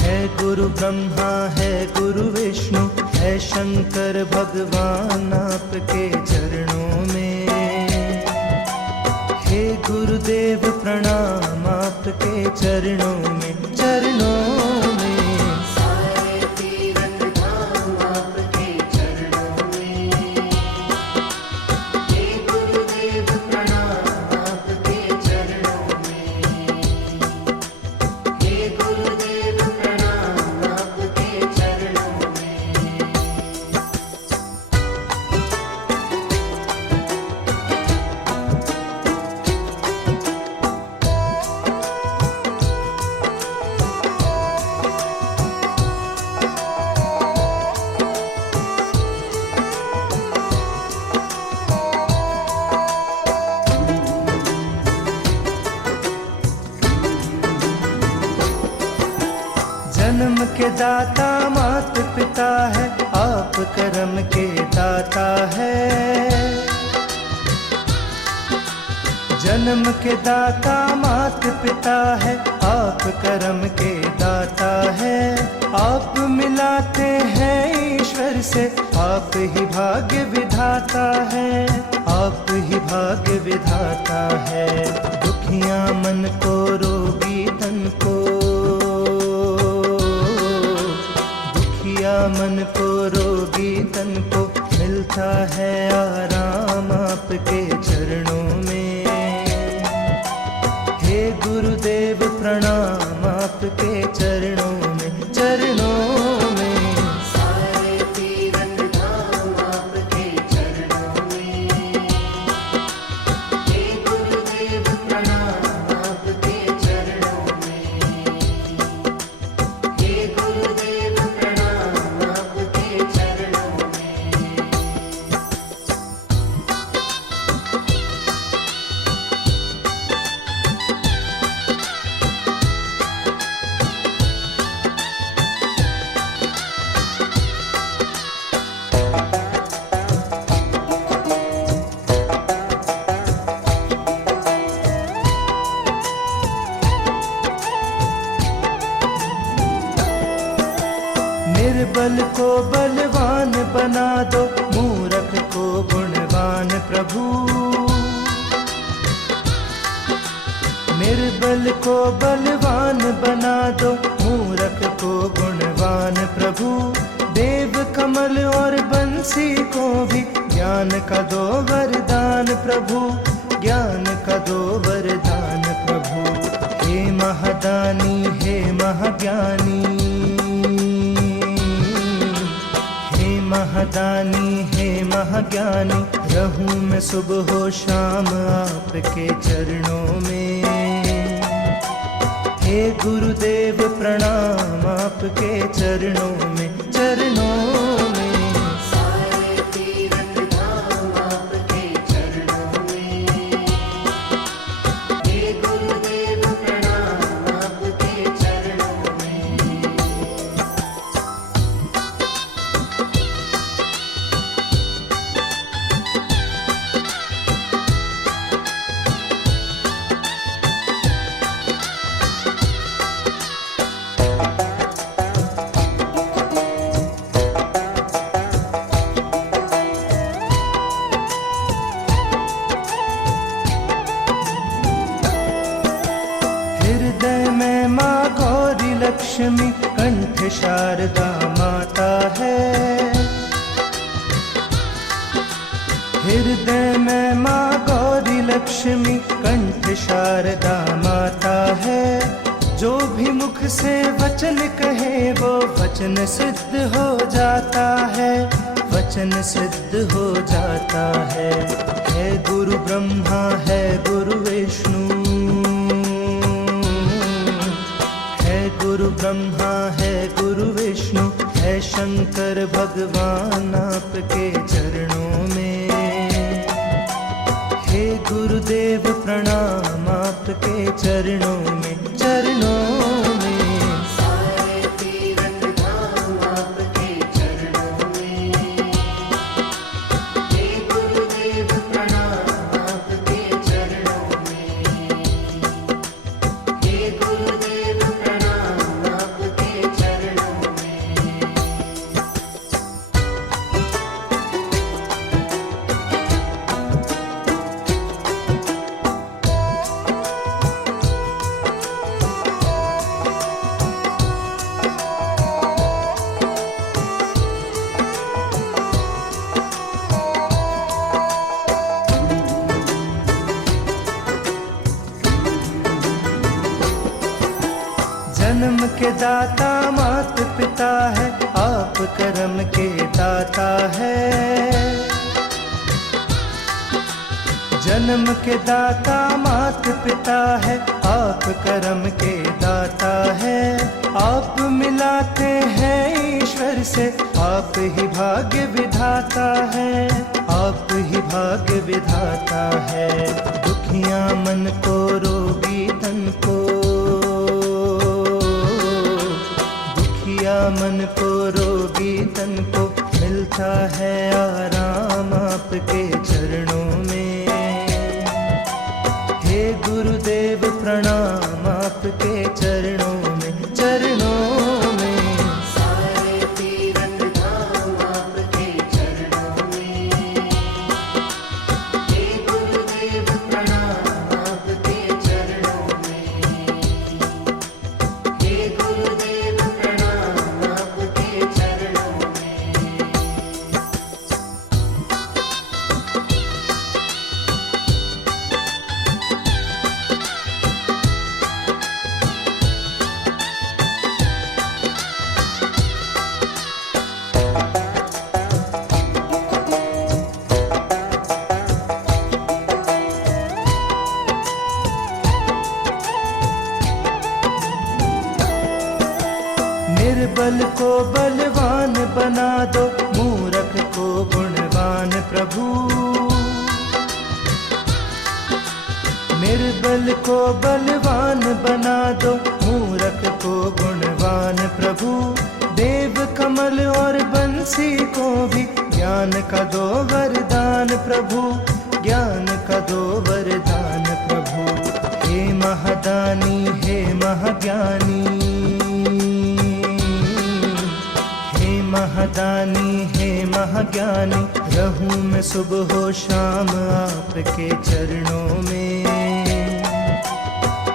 है गुरु ब्रह्मा है गुरु विष्णु, है शंकर भगवान आपके चरणों में। हे गुरुदेव प्रणाम आपके चरणों में, चरणों में। सारे तीरथ धाम आपके चरणों में। हे गुरुदेव प्रणाम आपके चरणों में। हे गुरुदेव प्रणाम आपके चरणों में। जन्म के दाता मात पिता है, आप कर्म के दाता है। जन्म के दाता मात पिता है, आप कर्म के दाता है। आप मिलाते हैं ईश्वर से, आप ही भाग्य विधाता है, आप ही भाग्य विधाता है। दुखिया मन को रोगी तन को, मन को रोगी तन को, मिलता है आराम आपके चरणों में। हे गुरुदेव प्रणाम आपके चरणों में, चरणों में। सारे तीरथ धाम आपके चरणों में। हे गुरुदेव प्रणाम आपके चरणों में। हे गुरुदेव प्रणाम आपके चरणों में। निर्बल को बलवान बना दो, मूर्ख को गुणवान प्रभु। निर्बल को बलवान बना दो, मूर्ख को गुणवान प्रभु। देव कमल और बंसी को भी ज्ञान का दो वरदान प्रभु, ज्ञान का दो वरदान प्रभु। हे महादानी हे महाज्ञानी, महादानी हे महाज्ञानी, रहूं मैं सुबह हो शाम आपके चरणों में। हे गुरुदेव प्रणाम आपके चरणों में, चरणों में। सारे तीरथ धाम आपके चरणों में। हे गुरुदेव प्रणाम आपके चरणों में। लक्ष्मी कंठ शारदा माता है। हृदय में माँ गौरी लक्ष्मी कंठ शारदा माता है। जो भी मुख से वचन कहे वो वचन सिद्ध हो जाता है, वचन सिद्ध हो जाता है। है गुरु ब्रह्मा है गुरु विष्णु, है गुरु ब्रह्मा है गुरु विष्णु, है शंकर भगवान आपके चरणों में। हे गुरुदेव प्रणाम आपके चरणों में, चरणों में। सारे तीरथ धाम आपके चरणों में। हे गुरुदेव प्रणाम आपके चरणों में। हे गुरुदेव प्रणाम आपके चरणों में। जन्म के दाता मात पिता है, आप कर्म के दाता है। जन्म के दाता मात पिता है, आप कर्म के दाता है। आप मिलाते हैं ईश्वर से, आप ही भाग्य विधाता है, आप ही भाग्य विधाता है। दुखिया मन को रोगी तन को, मन को रोगी तन को मिलता है आराम आपके चरणों में। हे गुरुदेव प्रणाम आपके चरणों में, चरणों में। सारे तीरथ धाम आपके चरणों में। हे गुरुदेव प्रणाम आपके चरणों में। हे गुरुदेव प्रणाम आपके चरणों में। निर्बल को बलवान बना दो, मूर्ख को गुणवान प्रभु। निर्बल को बलवान बना दो, मूर्ख को गुणवान प्रभु। देव कमल और बंसी को भी ज्ञान का दो वरदान प्रभु, ज्ञान का दो वरदान प्रभु। हे महादानी हे महाज्ञानी, महादानी हे महाज्ञानी। रहूं मैं सुबह हो शाम आपके चरणों में।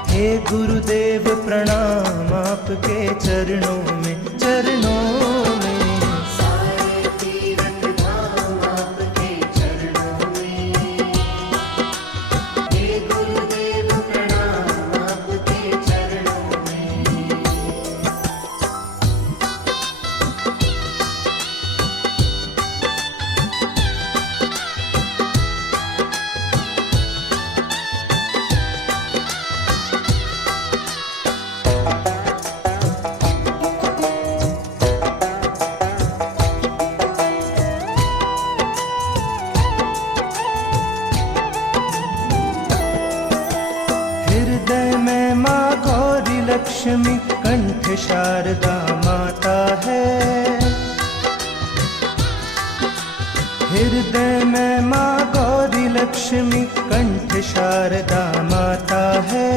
हे गुरुदेव प्रणाम आपके चरणों में, चरणों में। सारे तीरथ धाम आपके चरणों में। हे गुरुदेव प्रणाम आपके चरणों में। हृदय में माँ गौरी लक्ष्मी कंठ शारदा माता है। हृदय में माँ गौरी लक्ष्मी कंठ शारदा माता है।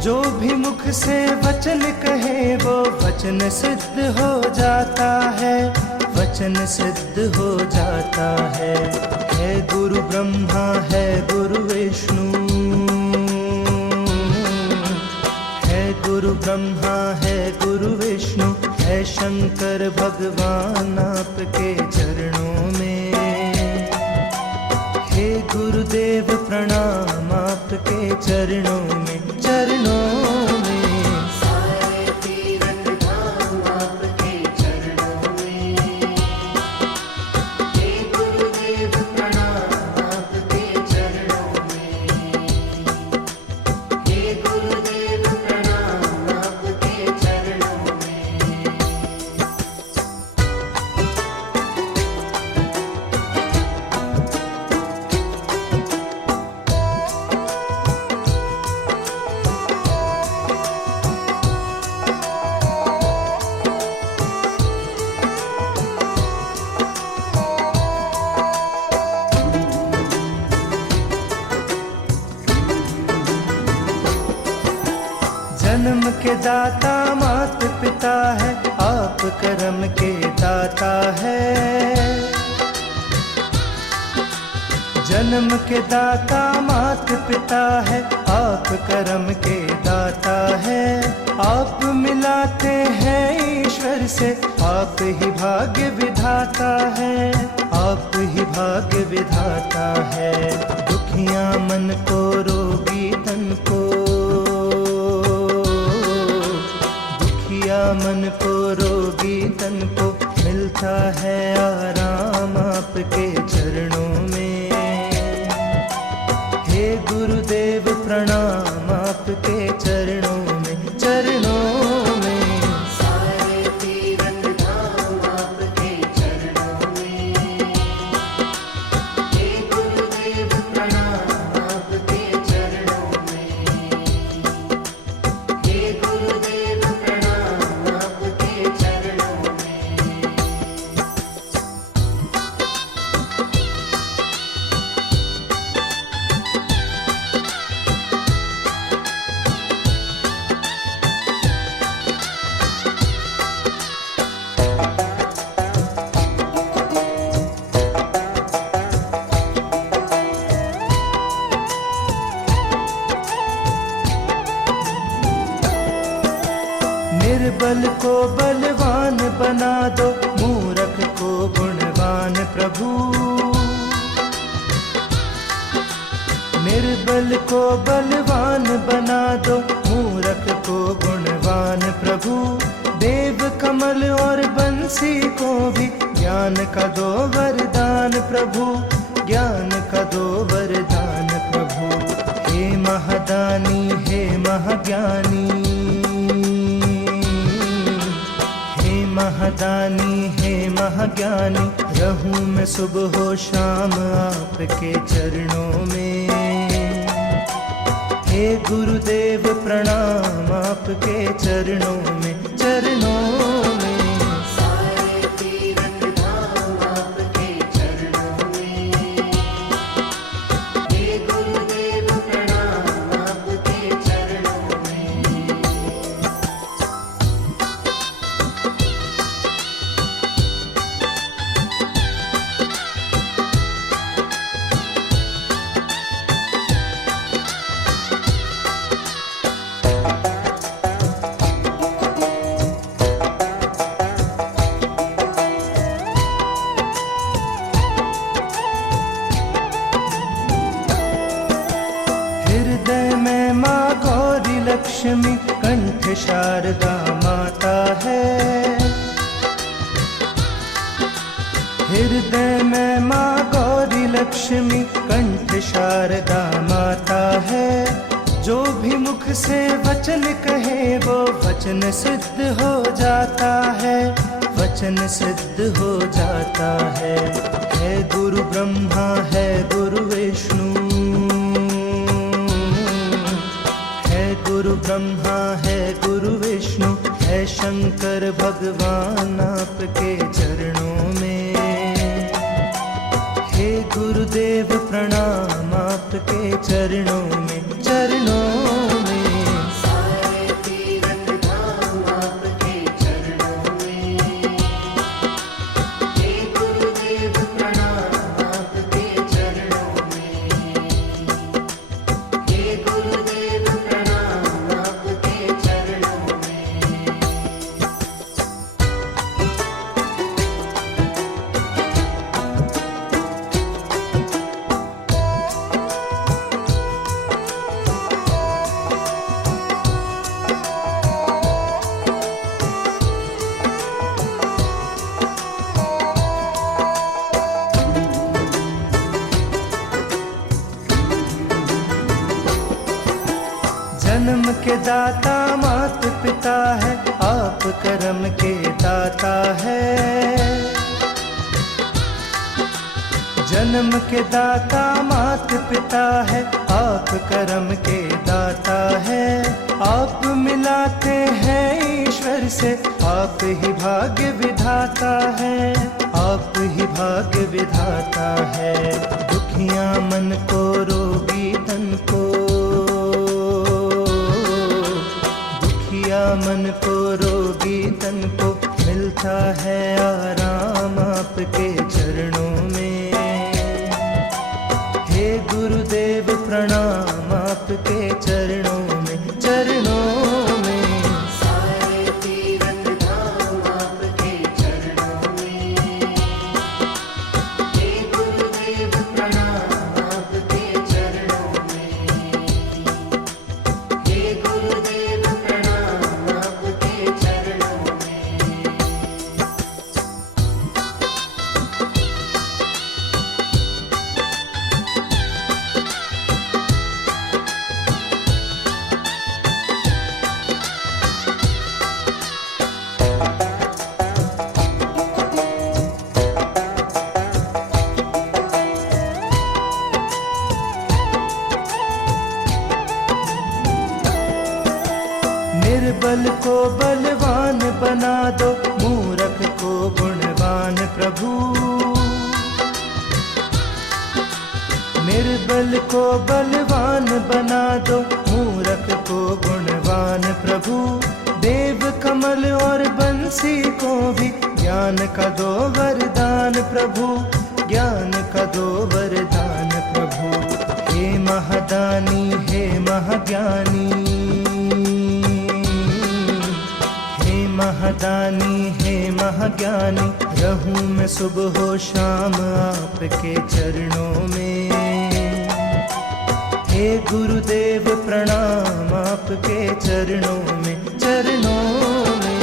जो भी मुख से वचन कहे वो वचन सिद्ध हो जाता है, वचन सिद्ध हो जाता है। है गुरु ब्रह्मा है गुरु विष्णु, है गुरु गुरु ब्रह्मा है गुरु विष्णु है शंकर भगवान आपके चरणों में। हे गुरुदेव प्रणाम आपके चरणों में, चरणों में। सारे तीरथ धाम आपके चरणों में। हे गुरुदेव प्रणाम आपके चरणों में। हे गुरुदेव प्रणाम आपके चरणों में। जन्म के दाता मात पिता है, आप कर्म के दाता है। जन्म के दाता मात पिता है, आप कर्म के दाता है। आप मिलाते हैं ईश्वर से, आप ही भाग्य विधाता है, आप ही भाग्य विधाता है। दुखिया मन को रोगी तन को, मन को रोगी तन को मिलता है आराम आपके चरणों में। हे गुरुदेव प्रणाम आपके चरणों में, चरणों में। सारे तीरथ धाम आपके चरणों में। हे गुरुदेव प्रणाम आपके चरणों में। हे गुरुदेव प्रणाम आपके चरणों में। निर्बल को बलवान बना दो, मूर्ख को गुणवान प्रभु। निर्बल को बलवान बना दो, मूर्ख को गुणवान प्रभु। देव कमल और बंसी को भी ज्ञान का दो वरदान प्रभु, ज्ञान का दो वरदान प्रभु। हे महादानी हे महाज्ञानी, महादानी हे महाज्ञानी। रहूं मैं सुबह हो शाम आपके चरणों में। हे गुरुदेव प्रणाम आपके चरणों में, चरणों में। सारे तीरथ धाम आपके चरणों में। हे गुरुदेव प्रणाम आपके चरणों में। हृदय में माँ गौरी लक्ष्मी, कंठ शारदा माता है। हृदय में माँ गौरी लक्ष्मी, कंठ शारदा माता है। जो भी मुख से वचन कहे वो वचन सिद्ध हो जाता है, वचन सिद्ध हो जाता है। है गुरु ब्रह्मा है गुरु विष्णु, गुरु ब्रह्मा है गुरु विष्णु है शंकर भगवान आपके चरणों में। हे गुरुदेव प्रणाम आपके चरणों में, चरणों में। सारे तीरथ धाम आपके चरणों में। हे गुरुदेव प्रणाम आपके चरणों में। हे गुरुदेव प्रणाम आपके चरणों के दाता मात पिता है, आप कर्म के दाता है। जन्म के दाता मात पिता है, आप कर्म के दाता है। आप मिलाते हैं ईश्वर से, आप ही भाग्य विधाता है, आप ही भाग्य विधाता है। दुखियां मन को रोगी तन को, दुखिया मन को रोगी तन को मिलता है आराम आपके चरणों में। हे गुरुदेव प्रणाम आपके चरणों में, चरणों में। सारे तीरथ धाम आपके चरणों में। हे गुरुदेव प्रणाम आपके चरणों में। हे गुरुदेव प्रणाम आपके चरणों में। निर्बल को बलवान बना दो, मूर्ख को गुणवान प्रभु। निर्बल को बलवान बना दो, मूर्ख को गुणवान प्रभु। देव कमल और बंसी को भी ज्ञान का दो वरदान प्रभु, ज्ञान का दो वरदान प्रभु। हे महादानी हे महाज्ञानी, महादानी हे महाज्ञानी। रहूं मैं सुबह हो शाम आपके चरणों में। हे गुरुदेव प्रणाम आपके चरणों में, चरणों में।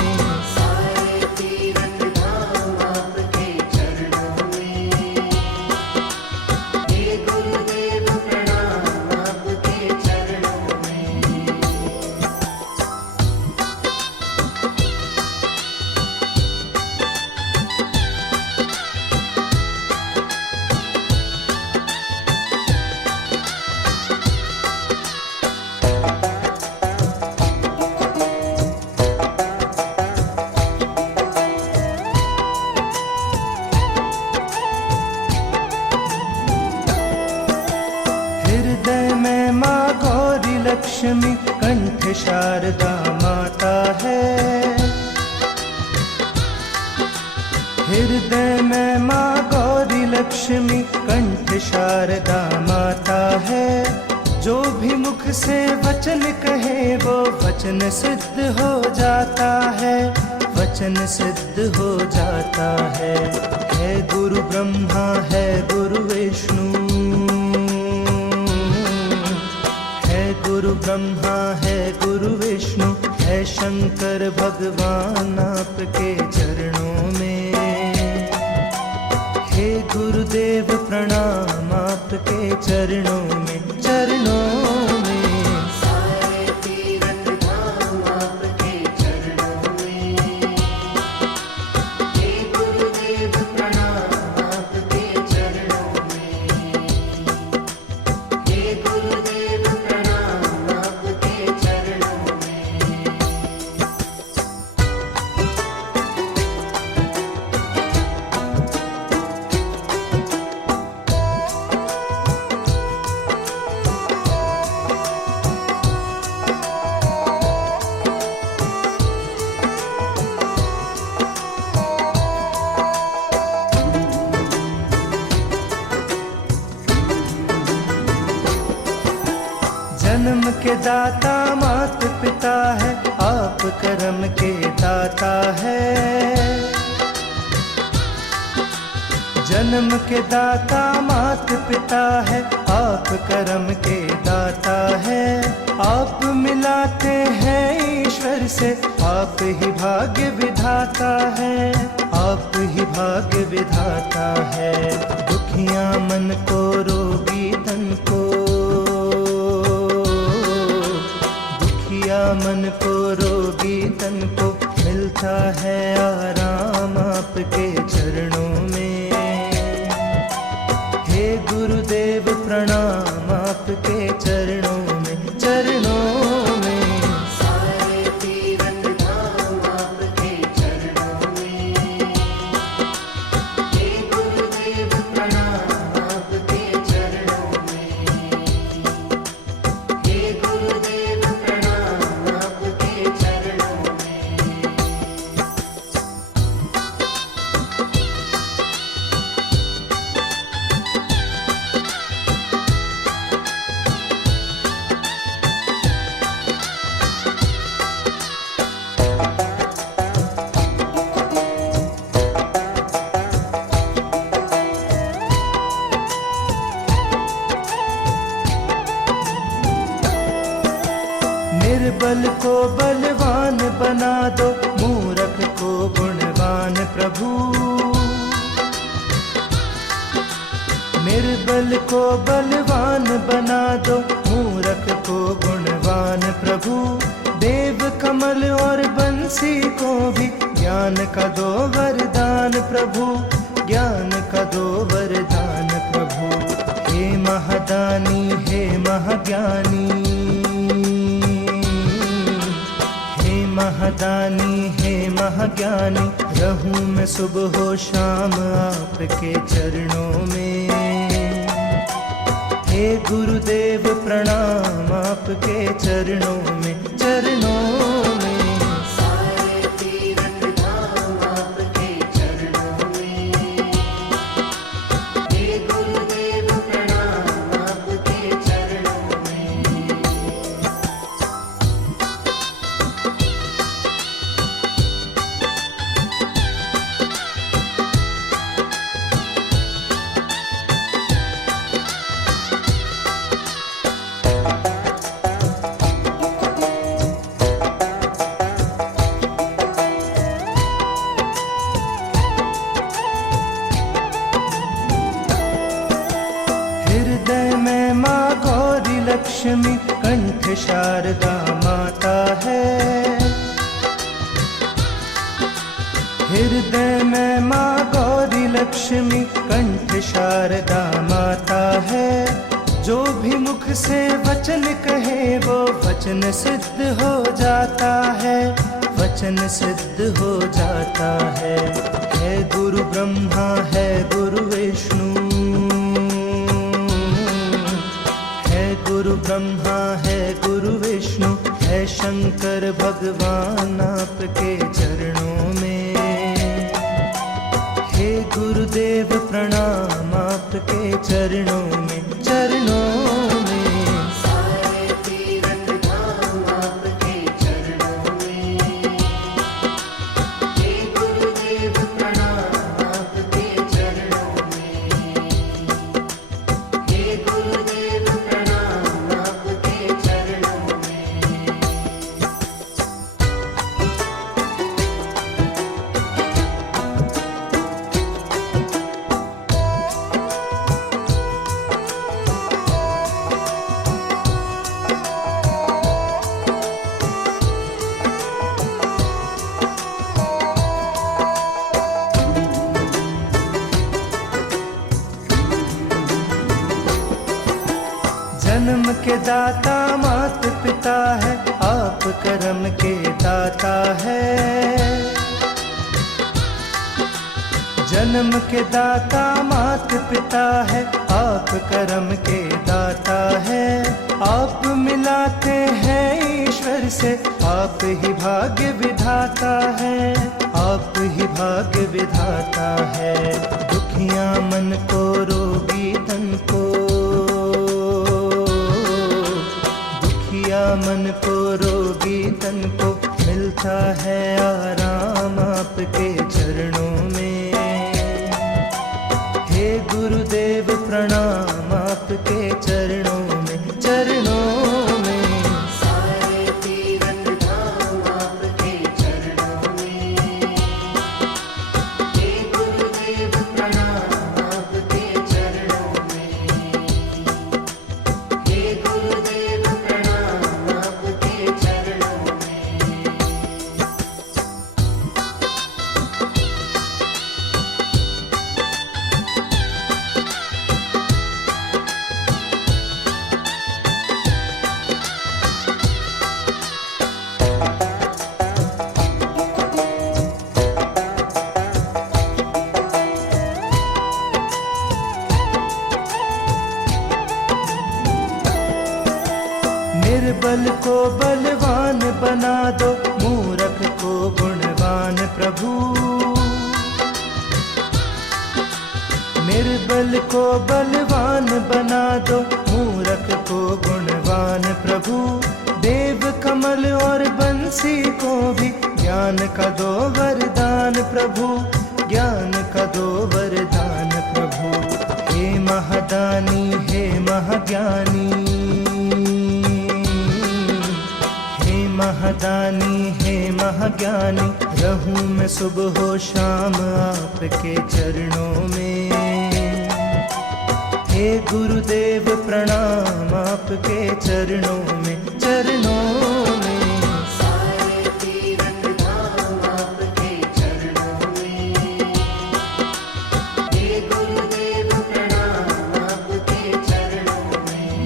सारे तीरथ धाम आपके चरणों में। हे गुरुदेव प्रणाम आपके चरणों में। हृदय में माँ गौरी लक्ष्मी, कंठ शारदा माता है। हृदय में माँ गौरी लक्ष्मी, कंठ शारदा माता है। जो भी मुख से वचन कहे वो वचन सिद्ध हो जाता है, वचन सिद्ध हो जाता है। है गुरु ब्रह्मा है गुरु विष्णु, गुरु ब्रह्मा है गुरु विष्णु, है शंकर भगवान आपके चरणों में। हे गुरुदेव प्रणाम आपके चरणों में, चरणों में। सारे तीरथ धाम आपके चरणों में। हे गुरुदेव प्रणाम आपके चरणों में। हे गुरुदेव प्रणाम आपके चरणों में। जन्म के दाता मात पिता है, आप कर्म के दाता है। जन्म के दाता मात पिता है, आप कर्म के दाता है। आप मिलाते हैं ईश्वर से, आप ही भाग्य विधाता है, आप ही भाग्य विधाता है। दुखियां मन को रोगी तन को, दुखिया मन को रोगी तन को मिलता है आराम आपके चरणों में। हे गुरुदेव प्रणाम आपके चरणों में, चरणों में। सारे तीरथ धाम आपके चरणों में। हे गुरुदेव प्रणाम आपके चरणों में। हे गुरुदेव प्रणाम आपके चरणों में। निर्बल को बलवान बना दो, मूर्ख को गुणवान प्रभु। निर्बल को बलवान बना दो, मूर्ख को गुणवान प्रभु। देव कमल और बंसी को भी ज्ञान का दो वरदान प्रभु, ज्ञान का दो वरदान प्रभु। हे महादानी हे महाज्ञानी, महादानी हे महाज्ञानी, रहूं मैं सुबह हो शाम आपके चरणों में। हे गुरुदेव प्रणाम आपके चरणों में, चरणों में। सारे तीरथ धाम आपके चरणों में। हे गुरुदेव प्रणाम आपके चरणों में। हृदय में माँ गौरी लक्ष्मी, कंठ शारदा माता है। हृदय में माँ गौरी लक्ष्मी, कंठ शारदा माता है। जो भी मुख से वचन कहे वो वचन सिद्ध हो जाता है, वचन सिद्ध हो जाता है। है गुरु ब्रह्मा है गुरु विष्णु, गुरु ब्रह्मा है गुरु विष्णु, है शंकर भगवान आपके चरणों में। हे गुरुदेव प्रणाम आपके चरणों में, चरणों में। सारे तीरथ धाम आपके चरणों में। हे गुरुदेव प्रणाम आपके चरणों में। हे गुरुदेव प्रणाम आपके चरणों में। जन्म के दाता मात पिता है, आप कर्म के दाता है। जन्म के दाता मात पिता है, आप कर्म के दाता है। आप मिलाते हैं ईश्वर से, आप ही भाग्य विधाता है, आप ही भाग्य विधाता है। दुखिया मन को रोगी तन को, मन को रोगी तन को मिलता है आराम आपके चरणों में। हे गुरुदेव प्रणाम आपके चरणों में, चरणों में। सारे तीरथ धाम आपके चरणों में। हे गुरुदेव प्रणाम आपके चरणों में। हे गुरुदेव प्रणाम आपके चरणों प्रभु। निर्बल को बलवान बना दो, मूर्ख को गुणवान प्रभु। देव कमल और बंसी को भी ज्ञान का दो वरदान प्रभु, ज्ञान का दो वरदान प्रभु। हे महादानी हे महाज्ञानी, हे महादानी हे महाज्ञानी, रहूं मैं सुबह हो शाम आपके चरणों में। हे गुरुदेव प्रणाम आपके चरणों में, चरणों में। सारे तीर्थ धाम आपके चरणों में। हे गुरुदेव प्रणाम आपके चरणों में।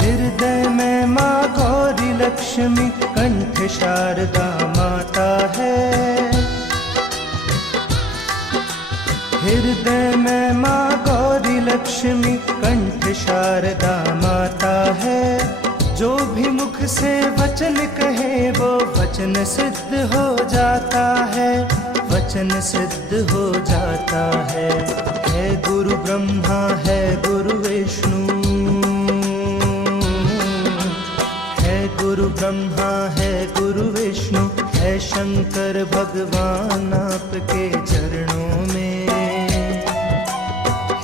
हृदय में माँ गौरी लक्ष्मी, कंठ शारदा माता है। हृदय में माँ गौरी लक्ष्मी, कंठ शारदा माता है। जो भी मुख से वचन कहे वो वचन सिद्ध हो जाता है, वचन सिद्ध हो जाता है। है गुरु ब्रह्मा है गुरु विष्णु, गुरु ब्रह्मा है गुरु विष्णु, है शंकर भगवान आपके चरणों में।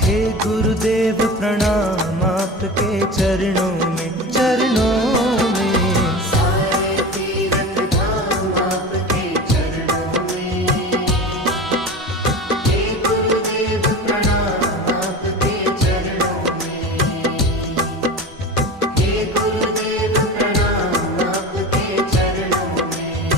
हे गुरुदेव प्रणाम आपके चरणों में, चरणों में। सारे तीर्थ धाम आपके चरणों में। हे गुरुदेव प्रणाम आपके चरणों में। हे गुरुदेव प्रणाम आपके चरणों में।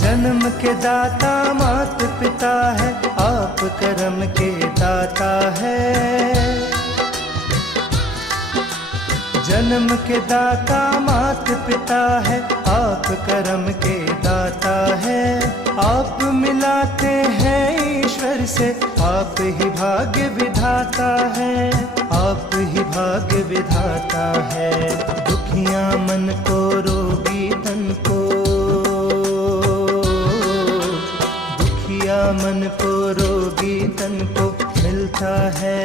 जन्म के दाता मात पिता है, आप कर्म के दाता है। जन्म के दाता मात पिता है, आप कर्म के दाता है। आप मिलाते हैं ईश्वर से, आप ही भाग्य विधाता है, आप ही भाग्य विधाता है। दुखिया मन को रोगी तन को, दुखिया मन को रोगी तन को मिलता है